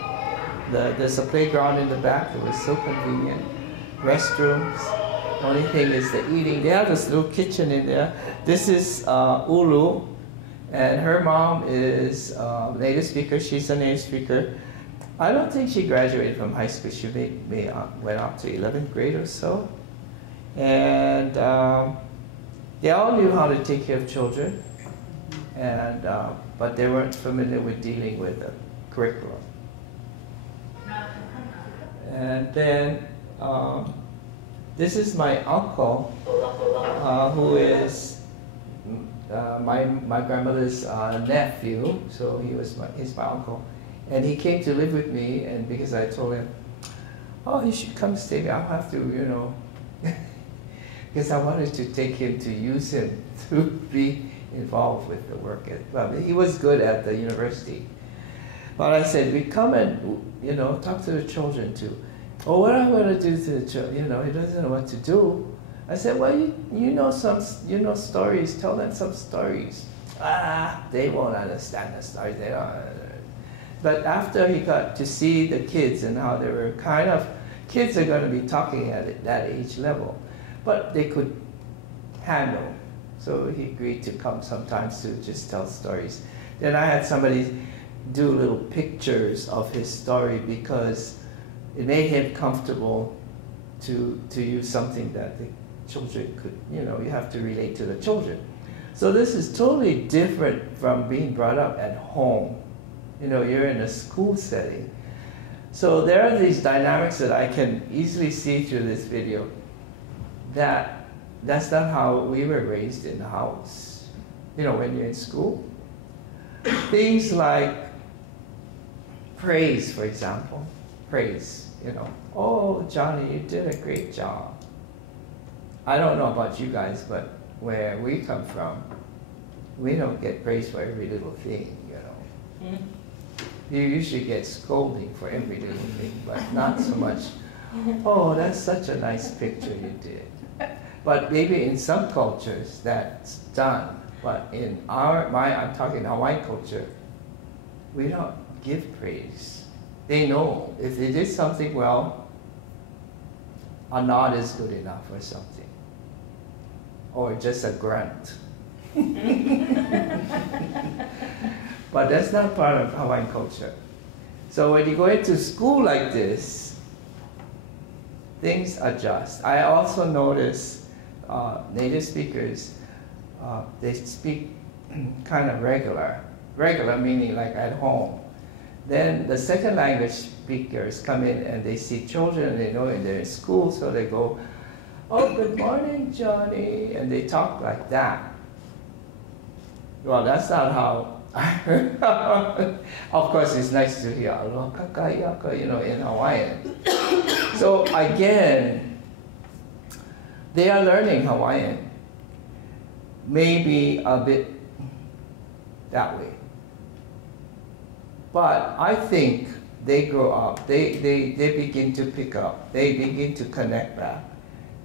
there's a playground in the back. It was so convenient. Restrooms. The only thing is the eating. They have this little kitchen in there. This is Ulu, and her mom is a native speaker. She's a native speaker. I don't think she graduated from high school. She went up to 11th grade or so. And they all knew how to take care of children, and but they weren't familiar with dealing with the curriculum. And then this is my uncle, who is my grandmother's nephew, so he's my uncle. And he came to live with me, and because I told him, oh, you should come stay there. I'll have to, you know, because I wanted to take him to use him to be involved with the work. Well, he was good at the university. But I said, we come and, you know, talk to the children too. Oh, what am I going to do to the children? You know, he doesn't know what to do. I said, well, you know stories. Tell them some stories. They won't understand the stories. They don't. But after he got to see the kids and how they were kids are going to be talking at that age level, but they could handle. So he agreed to come sometimes to just tell stories. Then I had somebody do little pictures of his story because it made him comfortable to use something that the children could, you know, you have to relate to the children. So this is totally different from being brought up at home. You know, you're in a school setting. So there are these dynamics that I can easily see through this video. That's not how we were raised in the house. You know, when you're in school. Things like praise, for example. Praise, you know. Oh, Johnny, you did a great job. I don't know about you guys, but where we come from, we don't get praise for every little thing, you know. You usually get scolding for every little thing, but not so much, oh, that's such a nice picture you did. But maybe in some cultures that's done, but in I'm talking Hawaiian culture, we don't give praise. They know if they did something well, a nod is good enough or something, or just a grunt. But that's not part of Hawaiian culture. So when you go into school like this, things adjust. I also notice native speakers, they speak kind of regular meaning like at home. Then the second language speakers come in and they see children and they know they're in school, so they go, "Oh, good morning, Johnny," and they talk like that. Well, that's not how I heard. Of course, it's nice to hear "aloha kakayaka," in Hawaiian. So again, they are learning Hawaiian, maybe a bit that way. But I think they grow up, they begin to pick up, they begin to connect back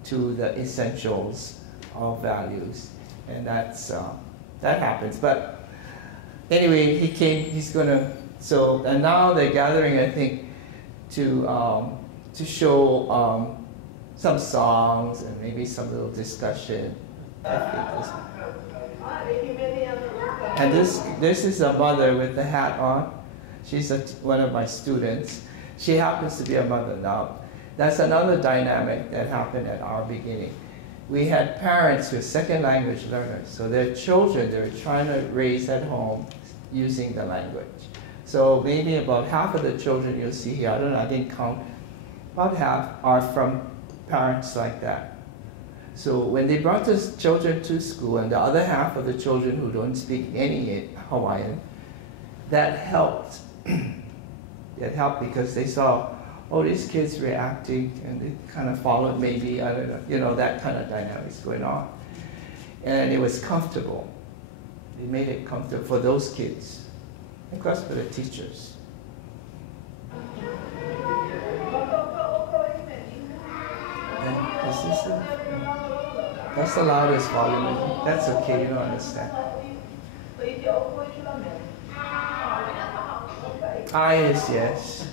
to the essentials of values, and that happens. But anyway, he came, he's gonna, and now they're gathering, I think, to show some songs and maybe some little discussion. And this is a mother with the hat on. She's one of my students. She happens to be a mother now. That's another dynamic that happened at our beginning. We had parents who are second language learners, so their children they're trying to raise at home using the language. So maybe about half of the children you'll see here, I don't know, I didn't count, about half are from parents like that. So when they brought the children to school, and the other half of the children who don't speak any Hawaiian, that helped. It helped because they saw, oh, these kids reacting, and they kind of followed maybe, I don't know, that kind of dynamics going on. And it was comfortable. They made it comfortable for those kids, of course for the teachers. That's the loudest volume. That's okay, you don't understand. Ah, yes.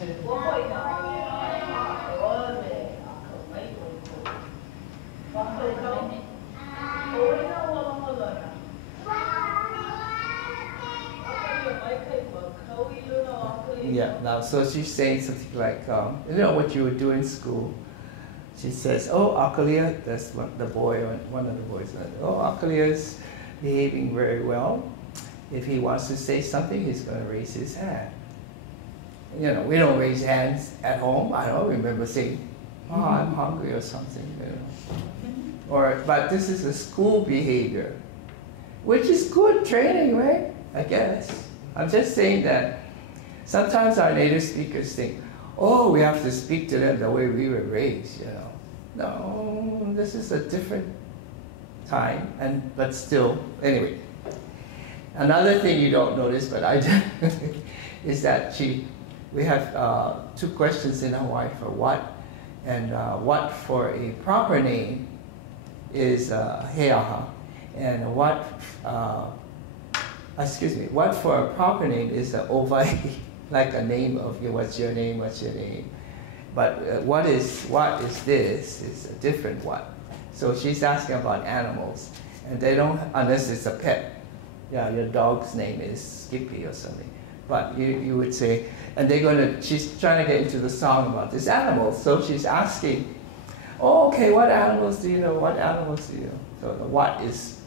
Yeah, now, so she's saying something like, what you would do in school. She says, "Oh, Akalia," that's the boy, one of the boys. "Oh, Akalia's behaving very well. If he wants to say something, he's going to raise his hand." We don't raise hands at home. I don't remember saying, "Oh, I'm hungry" or something. But this is a school behavior, which is good training, right? I guess. I'm just saying that sometimes our native speakers think, "Oh, we have to speak to them the way we were raised," No, this is a different time, but still, anyway. Another thing you don't notice, but I do, is that we have 2 questions in Hawaii for what, and what for a proper name is heaha, and what for a proper name is ovai, like a name of what's your name. But what is this is a different what. So she's asking about animals, and they don't, unless it's a pet. Yeah, your dog's name is Skippy or something. But you would say, and she's trying to get into the song about this animal. So she's asking, "Oh, okay, what animals do you know? What animals do you know?" So the what is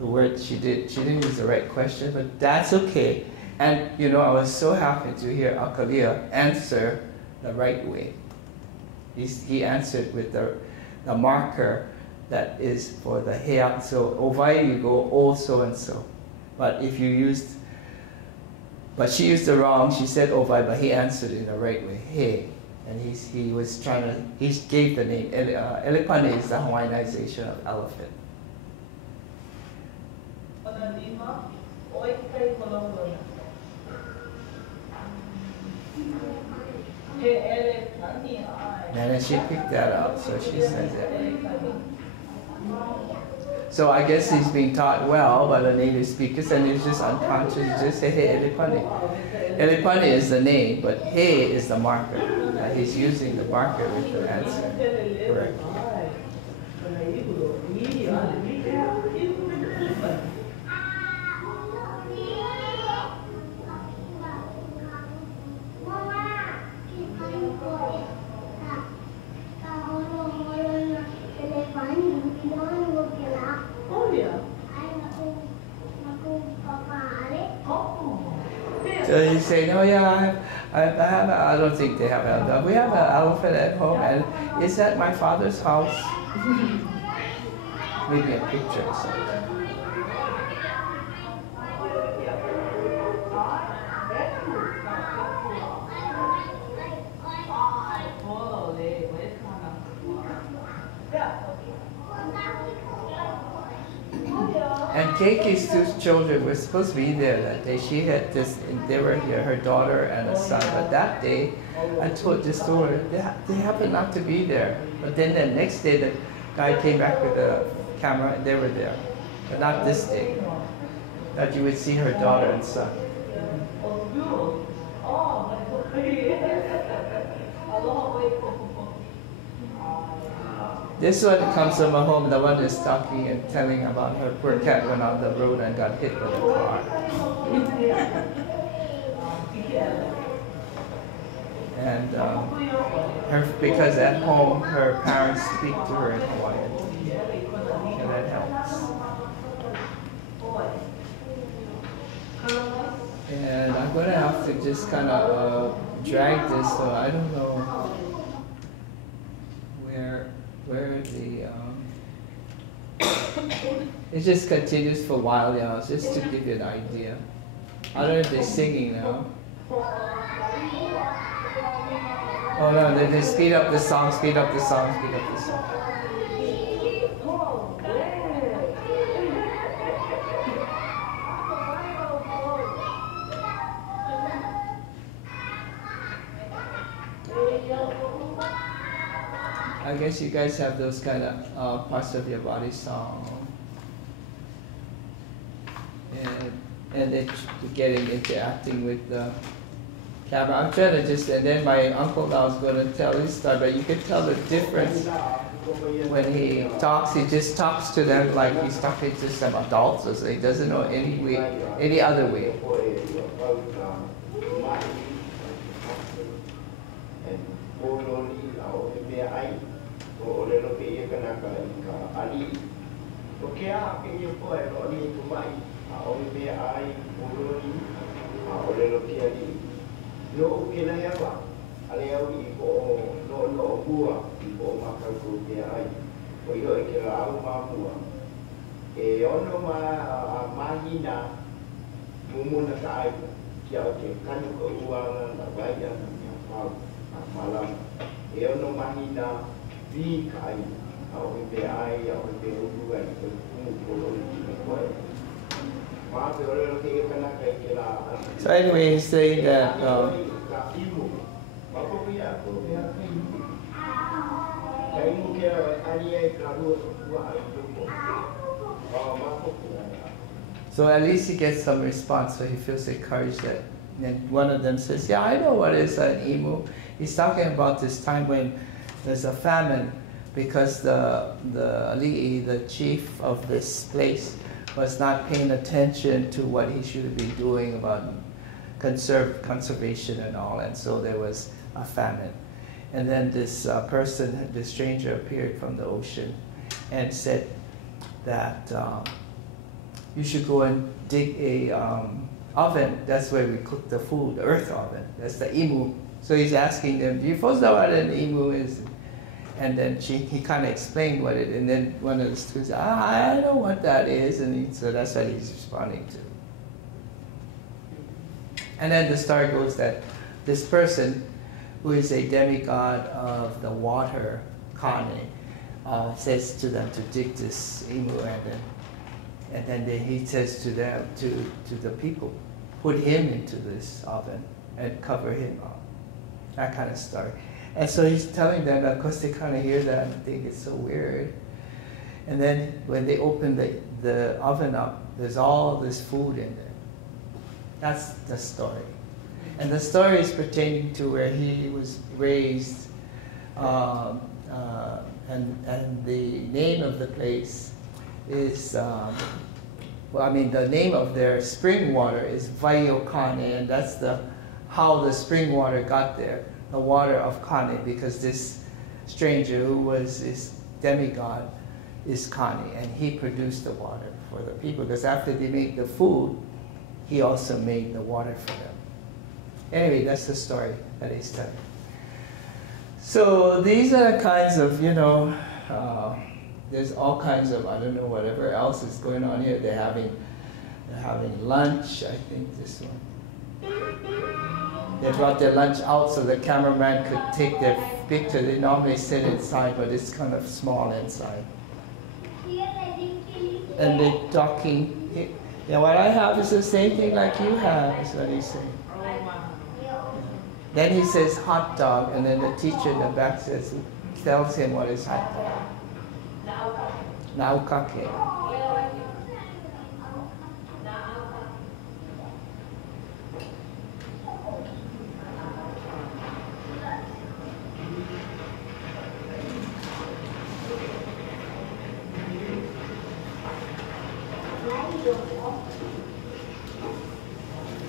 the word she didn't use the right question, but that's okay. And I was so happy to hear Akalia answer the right way. He answered with the marker that is for the hea. So ovai, you go o so and so. But if you but she used the wrong, she said ovai, but he answered in the right way, he. And he gave the name, Elepane is the Hawaiianization of elephant. And then she picked that up, so she says it. So I guess he's being taught well by the native speakers, and he's just unconscious. He just say, hey, Elipani. Elipani is the name, but hey is the marker. And he's using the marker with the answer. Correct. So he's saying, oh yeah, I don't think they have an elephant. We have an elephant at home, and it's at my father's house. Maybe a picture or something. And Keiki's two children were supposed to be there that day. She had this, they were here, her daughter and a son. But that day, I told this story, they happened not to be there. But then the next day, the guy came back with a camera and they were there. But not this day. That you would see her daughter and son. This one comes from a home, the one is talking and telling about her poor cat went on the road and got hit with a car. And because at home her parents speak to her in Hawaiian. And that helps. And I'm going to have to just kind of drag this, so I don't know where the, it just continues for a while now, just to give you an idea. I don't know if they're singing now. Oh no, they speed up the song, speed up the song, speed up the song. I guess you guys have those kind of parts of your body song. And then getting interacting with the camera. I'm trying to just, and then my uncle now is going to tell his story, but you can tell the difference when he talks. He just talks to them like he's talking to some adults, so he doesn't know any other way. So anyway, he's saying that so at least he gets some response, so he feels encouraged that, and one of them says, yeah, I know what is an emu. He's talking about this time when there's a famine because the ali'i, the chief of this place, was not paying attention to what he should be doing about conservation and all, and so there was a famine. And then this person, this stranger, appeared from the ocean and said that you should go and dig a oven. That's where we cook the food, the earth oven. That's the imu. So he's asking them, do you folks know what an imu is? And then he kind of explained what it, and then one of the students said, I know what that is, and so that's what he's responding to. And then the story goes that this person, who is a demigod of the water, Kane, says to them to dig this imu, and then he says to them, to the people, put him into this oven and cover him up. That kind of story. And so he's telling them, of course they kind of hear that and think it's so weird. And then when they open the oven up, there's all this food in there. That's the story. And the story is pertaining to where he was raised, and the name of the place is, the name of their spring water is Vaio Kane, and that's how the spring water got there, the water of Kane, because this stranger who was this demigod is Kane, and he produced the water for the people, because after they made the food, he also made the water for them. Anyway, that's the story that he's telling. So these are the kinds of, there's all kinds of, I don't know, whatever else is going on here. They're having lunch, I think this one. They brought their lunch out so the cameraman could take their picture. They normally sit inside, but it's kind of small inside. And they're talking. Yeah, what I have is the same thing like you have, is what he's saying. Then he says hot dog, and then the teacher in the back tells him what is hot dog. Naukake.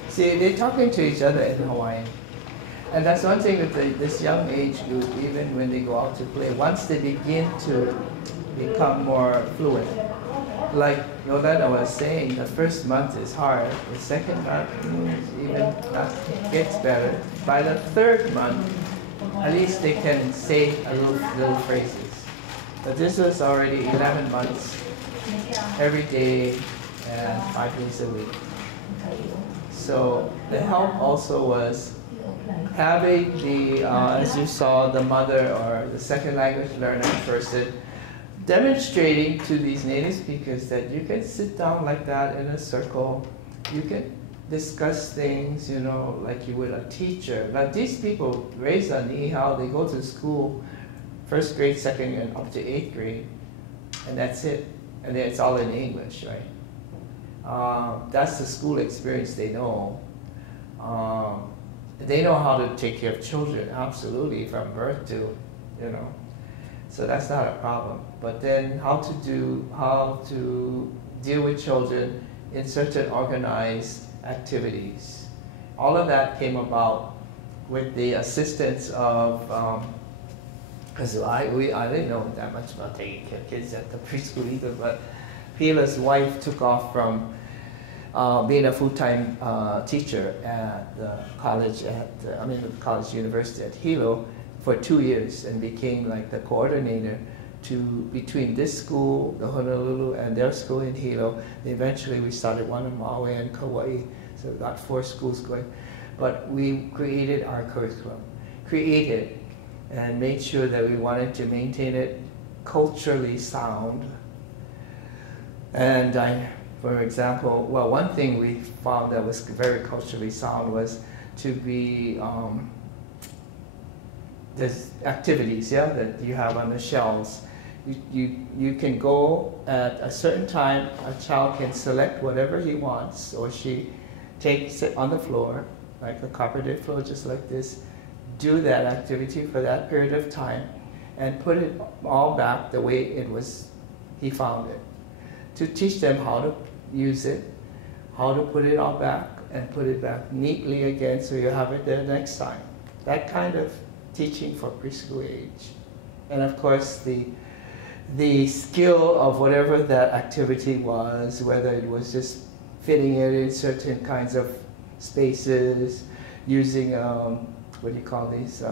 See, they're talking to each other in Hawaiian. And that's one thing with this young age group, even when they go out to play, once they begin to become more fluent. Like Yolanda was saying, the first month is hard. The second month gets better. By the third month, at least they can say a little phrases. But this was already 11 months, every day and 5 days a week. So the help also was having the, as you saw, the mother or the second language learner person demonstrating to these native speakers that you can sit down like that in a circle, you can discuss things, like you would a teacher. Now these people raised on Nihao, they go to school, 1st grade, 2nd grade, up to 8th grade, and that's it. And then it's all in English, right? That's the school experience they know. They know how to take care of children, absolutely, from birth to, So that's not a problem. But then how to deal with children in certain organized activities. All of that came about with the assistance of, because I didn't know that much about taking care of kids at the preschool either, but Pila's wife took off from being a full-time teacher at the college university at Hilo for 2 years, and became like the coordinator between this school, the Honolulu, and their school in Hilo. Eventually we started one in Maui and Kauai, so we got 4 schools going. But we created our curriculum, and made sure that we wanted to maintain it culturally sound. And for example, one thing we found that was very culturally sound was to be, there's activities, that you have on the shelves. You can go at a certain time, a child can select whatever he wants, or she takes it on the floor, like the carpeted floor, just like this, do that activity for that period of time, and put it all back the way he found it. To teach them how to use it, how to put it all back, and put it back neatly again so you have it there next time. That kind of teaching for preschool age. And of course the skill of whatever that activity was, whether it was just fitting it in certain kinds of spaces, using, what do you call these,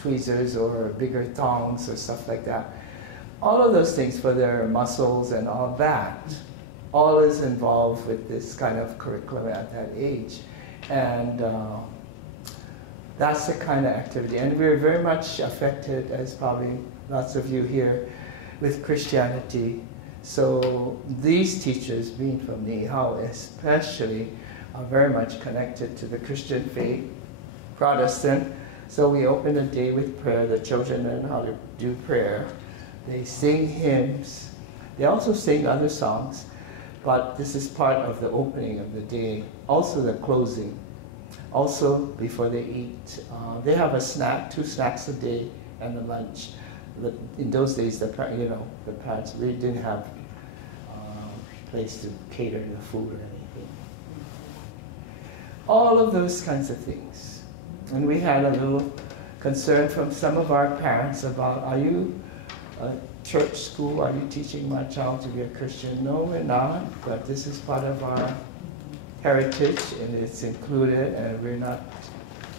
tweezers or bigger tongs or stuff like that. All of those things for their muscles and all that, all is involved with this kind of curriculum at that age. And that's the kind of activity. And we're very much affected, as probably lots of you here, with Christianity. So these teachers, being from Nihao especially, are very much connected to the Christian faith, Protestant. So we open the day with prayer. The children learn how to do prayer. They sing hymns. They also sing other songs, but this is part of the opening of the day. Also the closing. Also before they eat, they have a snack, 2 snacks a day, and a lunch. In those days, the parents really didn't have place to cater the food or anything. All of those kinds of things. And we had a little concern from some of our parents about, are you a church school? Are you teaching my child to be a Christian? No, we're not, but this is part of our heritage and it's included, and we're not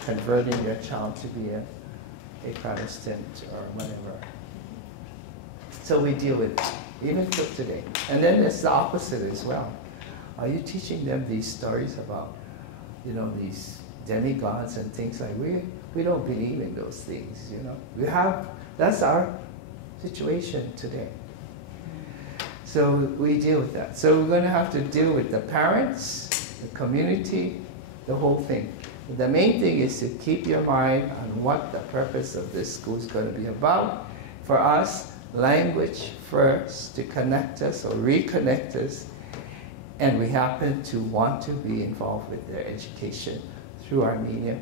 converting your child to be a Protestant or whatever. So we deal with it, even for today. And then it's the opposite as well. Are you teaching them these stories about, these demigods and things like we don't believe in those things, that's our situation today. So we deal with that. So we're going to have to deal with the parents, the community, the whole thing. The main thing is to keep your mind on what the purpose of this school is going to be about. For us, language first to connect us or reconnect us, and we happen to want to be involved with their education through our medium.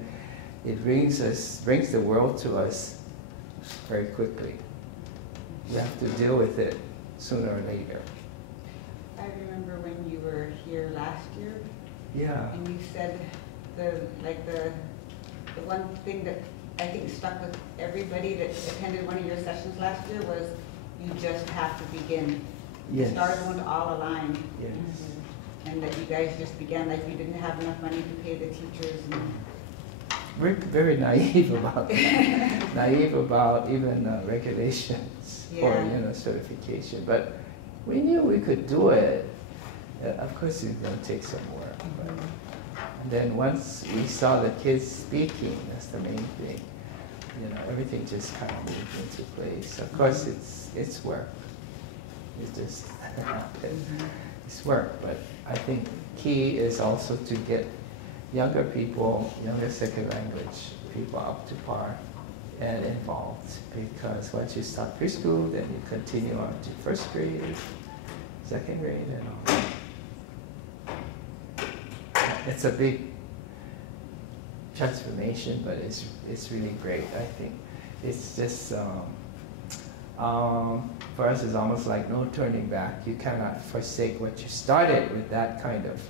It brings the world to us very quickly. We have to deal with it sooner or later. I remember when you were here last year. Yeah. And you said the one thing that I think stuck with everybody that attended one of your sessions last year was you just have to begin. Yes. The stars won't all align. Yes. And that you guys just began, like you didn't have enough money to pay the teachers. And we're very naive about that. Naive about even regulations for certification. But we knew we could do it. Of course, it's going to take some work. But, and then once we saw the kids speaking, that's the main thing. Everything just kind of moved into place. Of course, it's work. It just happened. It's work, but I think key is also to get younger people, younger second language people up to par and involved, because once you start preschool, then you continue on to first grade, second grade, and all. It's a big transformation, but it's really great, I think. It's just, for us, it's almost like no turning back. You cannot forsake what you started with that kind of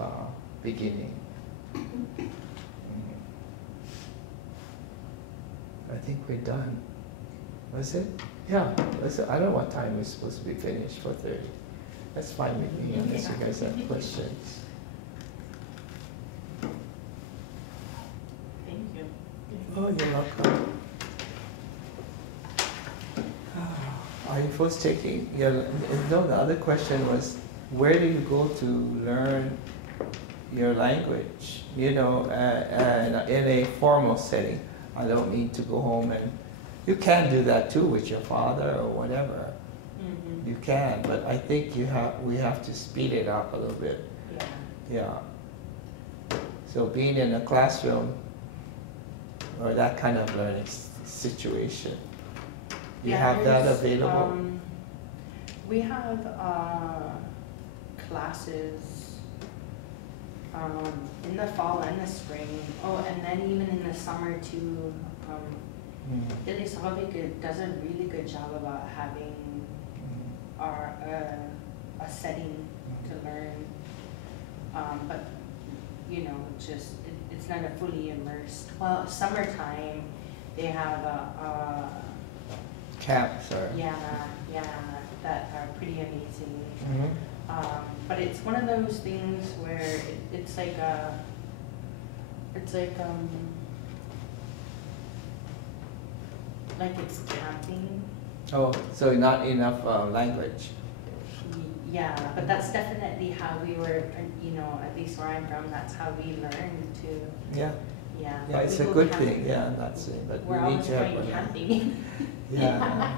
beginning. I think we're done. Was it? Yeah. I don't know what time we're supposed to be finished, 4:30. That's fine with me, unless you guys have questions. Thank you. Oh, you're welcome. Are you folks taking, no, the other question was, where do you go to learn your language, in a formal setting? I don't need to go home, and you can do that too with your father or whatever. You can, but I think we have to speed it up a little bit. Yeah. So being in a classroom or that kind of learning situation, you have that available? We have classes in the fall and the spring. Oh, and then even in the summer too. Telesavic does a really good job about having a setting to learn. But it's not a fully immersed. Well, summertime they have camps or that are pretty amazing. But it's one of those things where it's like it's camping. Oh, so not enough language. Yeah, but that's definitely how we were, at least where I'm from, that's how we learned to. Yeah. Yeah. Yeah, it's a good thing. Yeah, that's it. But we're we need always to have going camping. Yeah.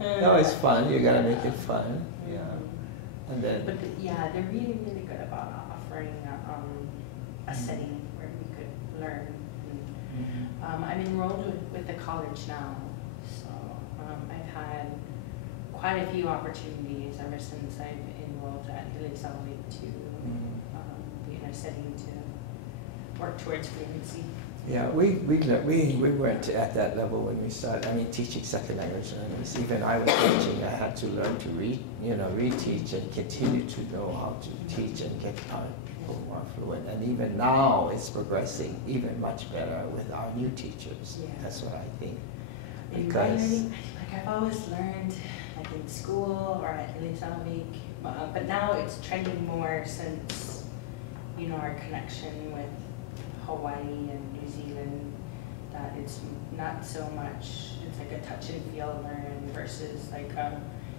No, it's fun. You gotta make it fun. Yeah. And then. But they're really, really good about offering a setting where we could learn. I'm enrolled with the college now, so I've had quite a few opportunities ever since I've enrolled at Ilisawik to be in a setting to work towards fluency. Yeah, we weren't at that level when we started. I mean, teaching second language learners. Even I was teaching, I had to learn to reteach and continue to know how to teach and get people more fluent. And even now, it's progressing even much better with our new teachers. Yeah. That's what I think. In Because my learning, like I've always learned, like in school or at Ilisawik, but now it's trending more since, you know, our connection with Hawaii and New Zealand, that it's not so much, it's like a touch and feel learn versus like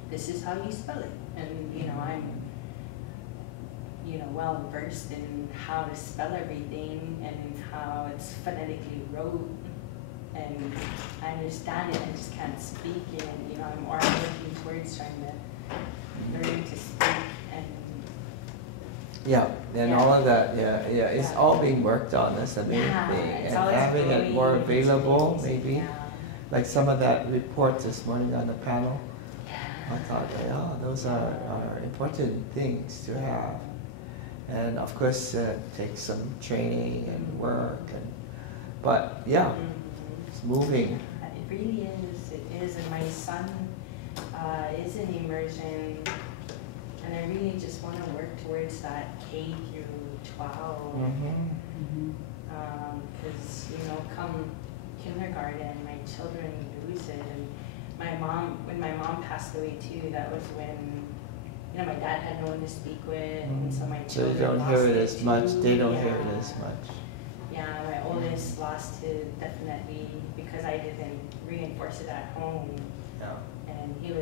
this is how you spell it. And you know, I'm, you know, well versed in how to spell everything and how it's phonetically wrote, and I understand it, I just can't speak it. And you know, I'm already working towards trying to learn to speak. And yeah, and Yeah. all of that, it's Yeah. all being worked on. That's the main yeah, thing, it's and always having it more growing. available, maybe. Yeah. Like some of that report this morning on the panel, Yeah. I thought, oh, those are important things to have. And of course, take some training and work, but yeah, it's moving. It really is, it is, and my son is in immersion, and I really just want to work towards that K through 12. Because, you know, come kindergarten, my children lose it. And when my mom passed away too, that was when, you know, my dad had no one to speak with, and so my So children you don't lost hear it as much, too. they don't Yeah. hear it as much. Yeah, my oldest lost it definitely because I didn't reinforce it at home, Yeah. and it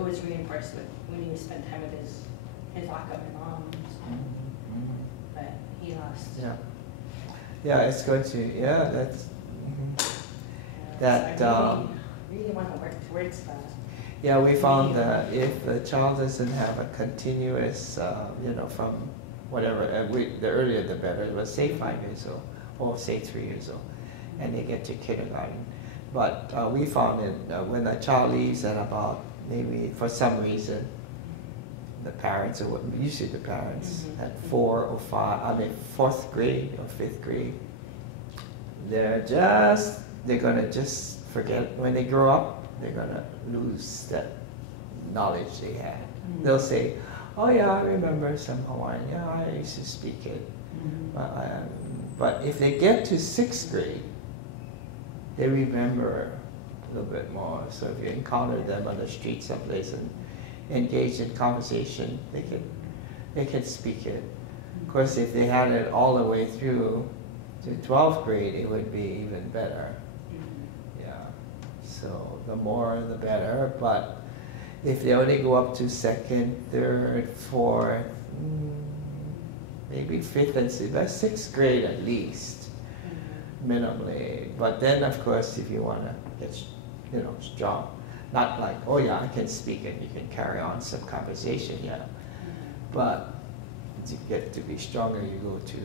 was reinforced when he spent time with his backup mom, but he lost. Yeah. Yeah, it's going to, yeah, that's, that, So I really want to work towards that. yeah, we found that if the child doesn't have a continuous, you know, from whatever, the earlier the better, it was say 5 years old, or say 3 years old, and they get to kindergarten. But we found that when a child leaves at about, maybe for some reason, the parents, or usually the parents, at 4 or 5, I mean 4th grade or 5th grade, they're gonna just forget. When they grow up, they're gonna lose that knowledge they had. They'll say, oh yeah, I remember some Hawaiian, yeah, I used to speak it. But if they get to 6th grade, they remember a little bit more. So if you encounter them on the street someplace and engage in conversation, they can speak it. Of course, if they had it all the way through to 12th grade, it would be even better. Yeah. So the more, the better. But if they only go up to 2nd, 3rd, 4th, maybe 5th and 6th grade at least, minimally. But then, of course, if you want to get, you know, strong, not like, oh yeah, I can speak it, you can carry on some conversation, yeah. But to get to be stronger, you go to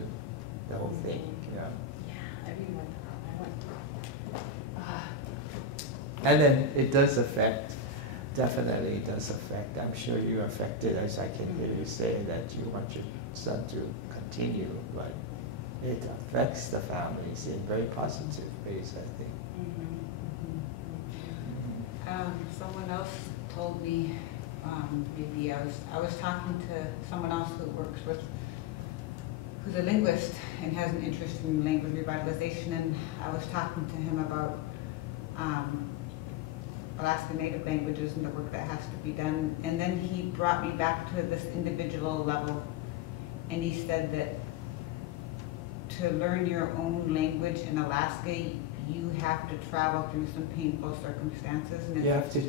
the whole thing, yeah. Yeah, everyone. And then it does affect, definitely does affect. I'm sure you're affected, as I can hear you say that you want your son to continue, but it affects the families in very positive ways, I think. Someone else told me, maybe I was talking to someone else who's a linguist and has an interest in language revitalization, and I was talking to him about Alaska Native languages and the work that has to be done, and then he brought me back to this individual level, and he said that to learn your own language in Alaska, you have to travel through some painful circumstances. And You have to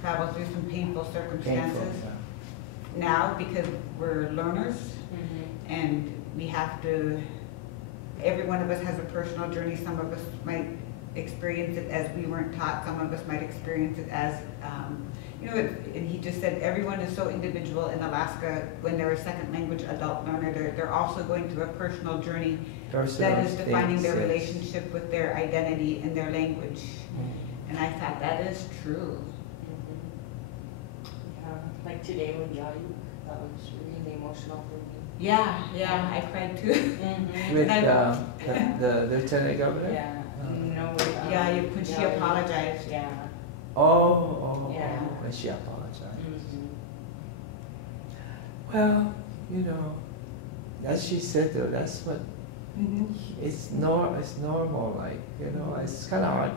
travel through some painful circumstances. painful, Now, because we're learners, and we have to, every one of us has a personal journey. Some of us might experience it as we weren't taught. Some of us might experience it as, you know, and he just said everyone is so individual in Alaska. When they're a second language adult learner, they're also going through a personal journey that is defining their relationship with their identity and their language. And I thought that is true. today with Yayu. That was really emotional for me. Yeah, yeah, I cried too. With And the lieutenant governor? Yeah. No. Yeah, when she Yayu. apologized. Yeah. Oh, Yeah. when she apologized. Mhm. Well, as she said though, that's what it's normal. Like it's kind of hard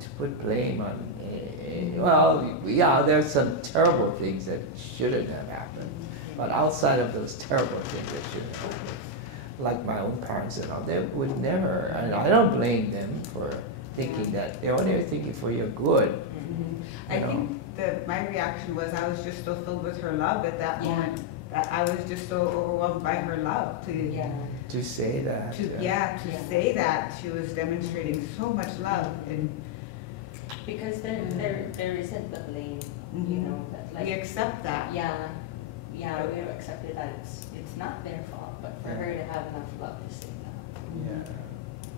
to put blame on. Well, yeah, there's some terrible things that shouldn't have happened, but outside of those terrible things that shouldn't have happened, like my own parents and all, they would never. And I don't blame them for thinking that. They're only thinking for your good. I think that my reaction was I was just so filled with her love at that Yeah. moment. That I was just so overwhelmed by her love To say that. to Yeah. say that she was demonstrating so much love and Because there isn't the blame, that like we accept that. yeah, we have accepted that it's not their fault, but for her to have enough love to say that Yeah.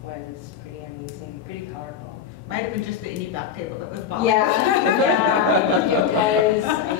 was pretty amazing, pretty powerful. Might have been just the indie back table that was bothered. Yeah, I think it was. I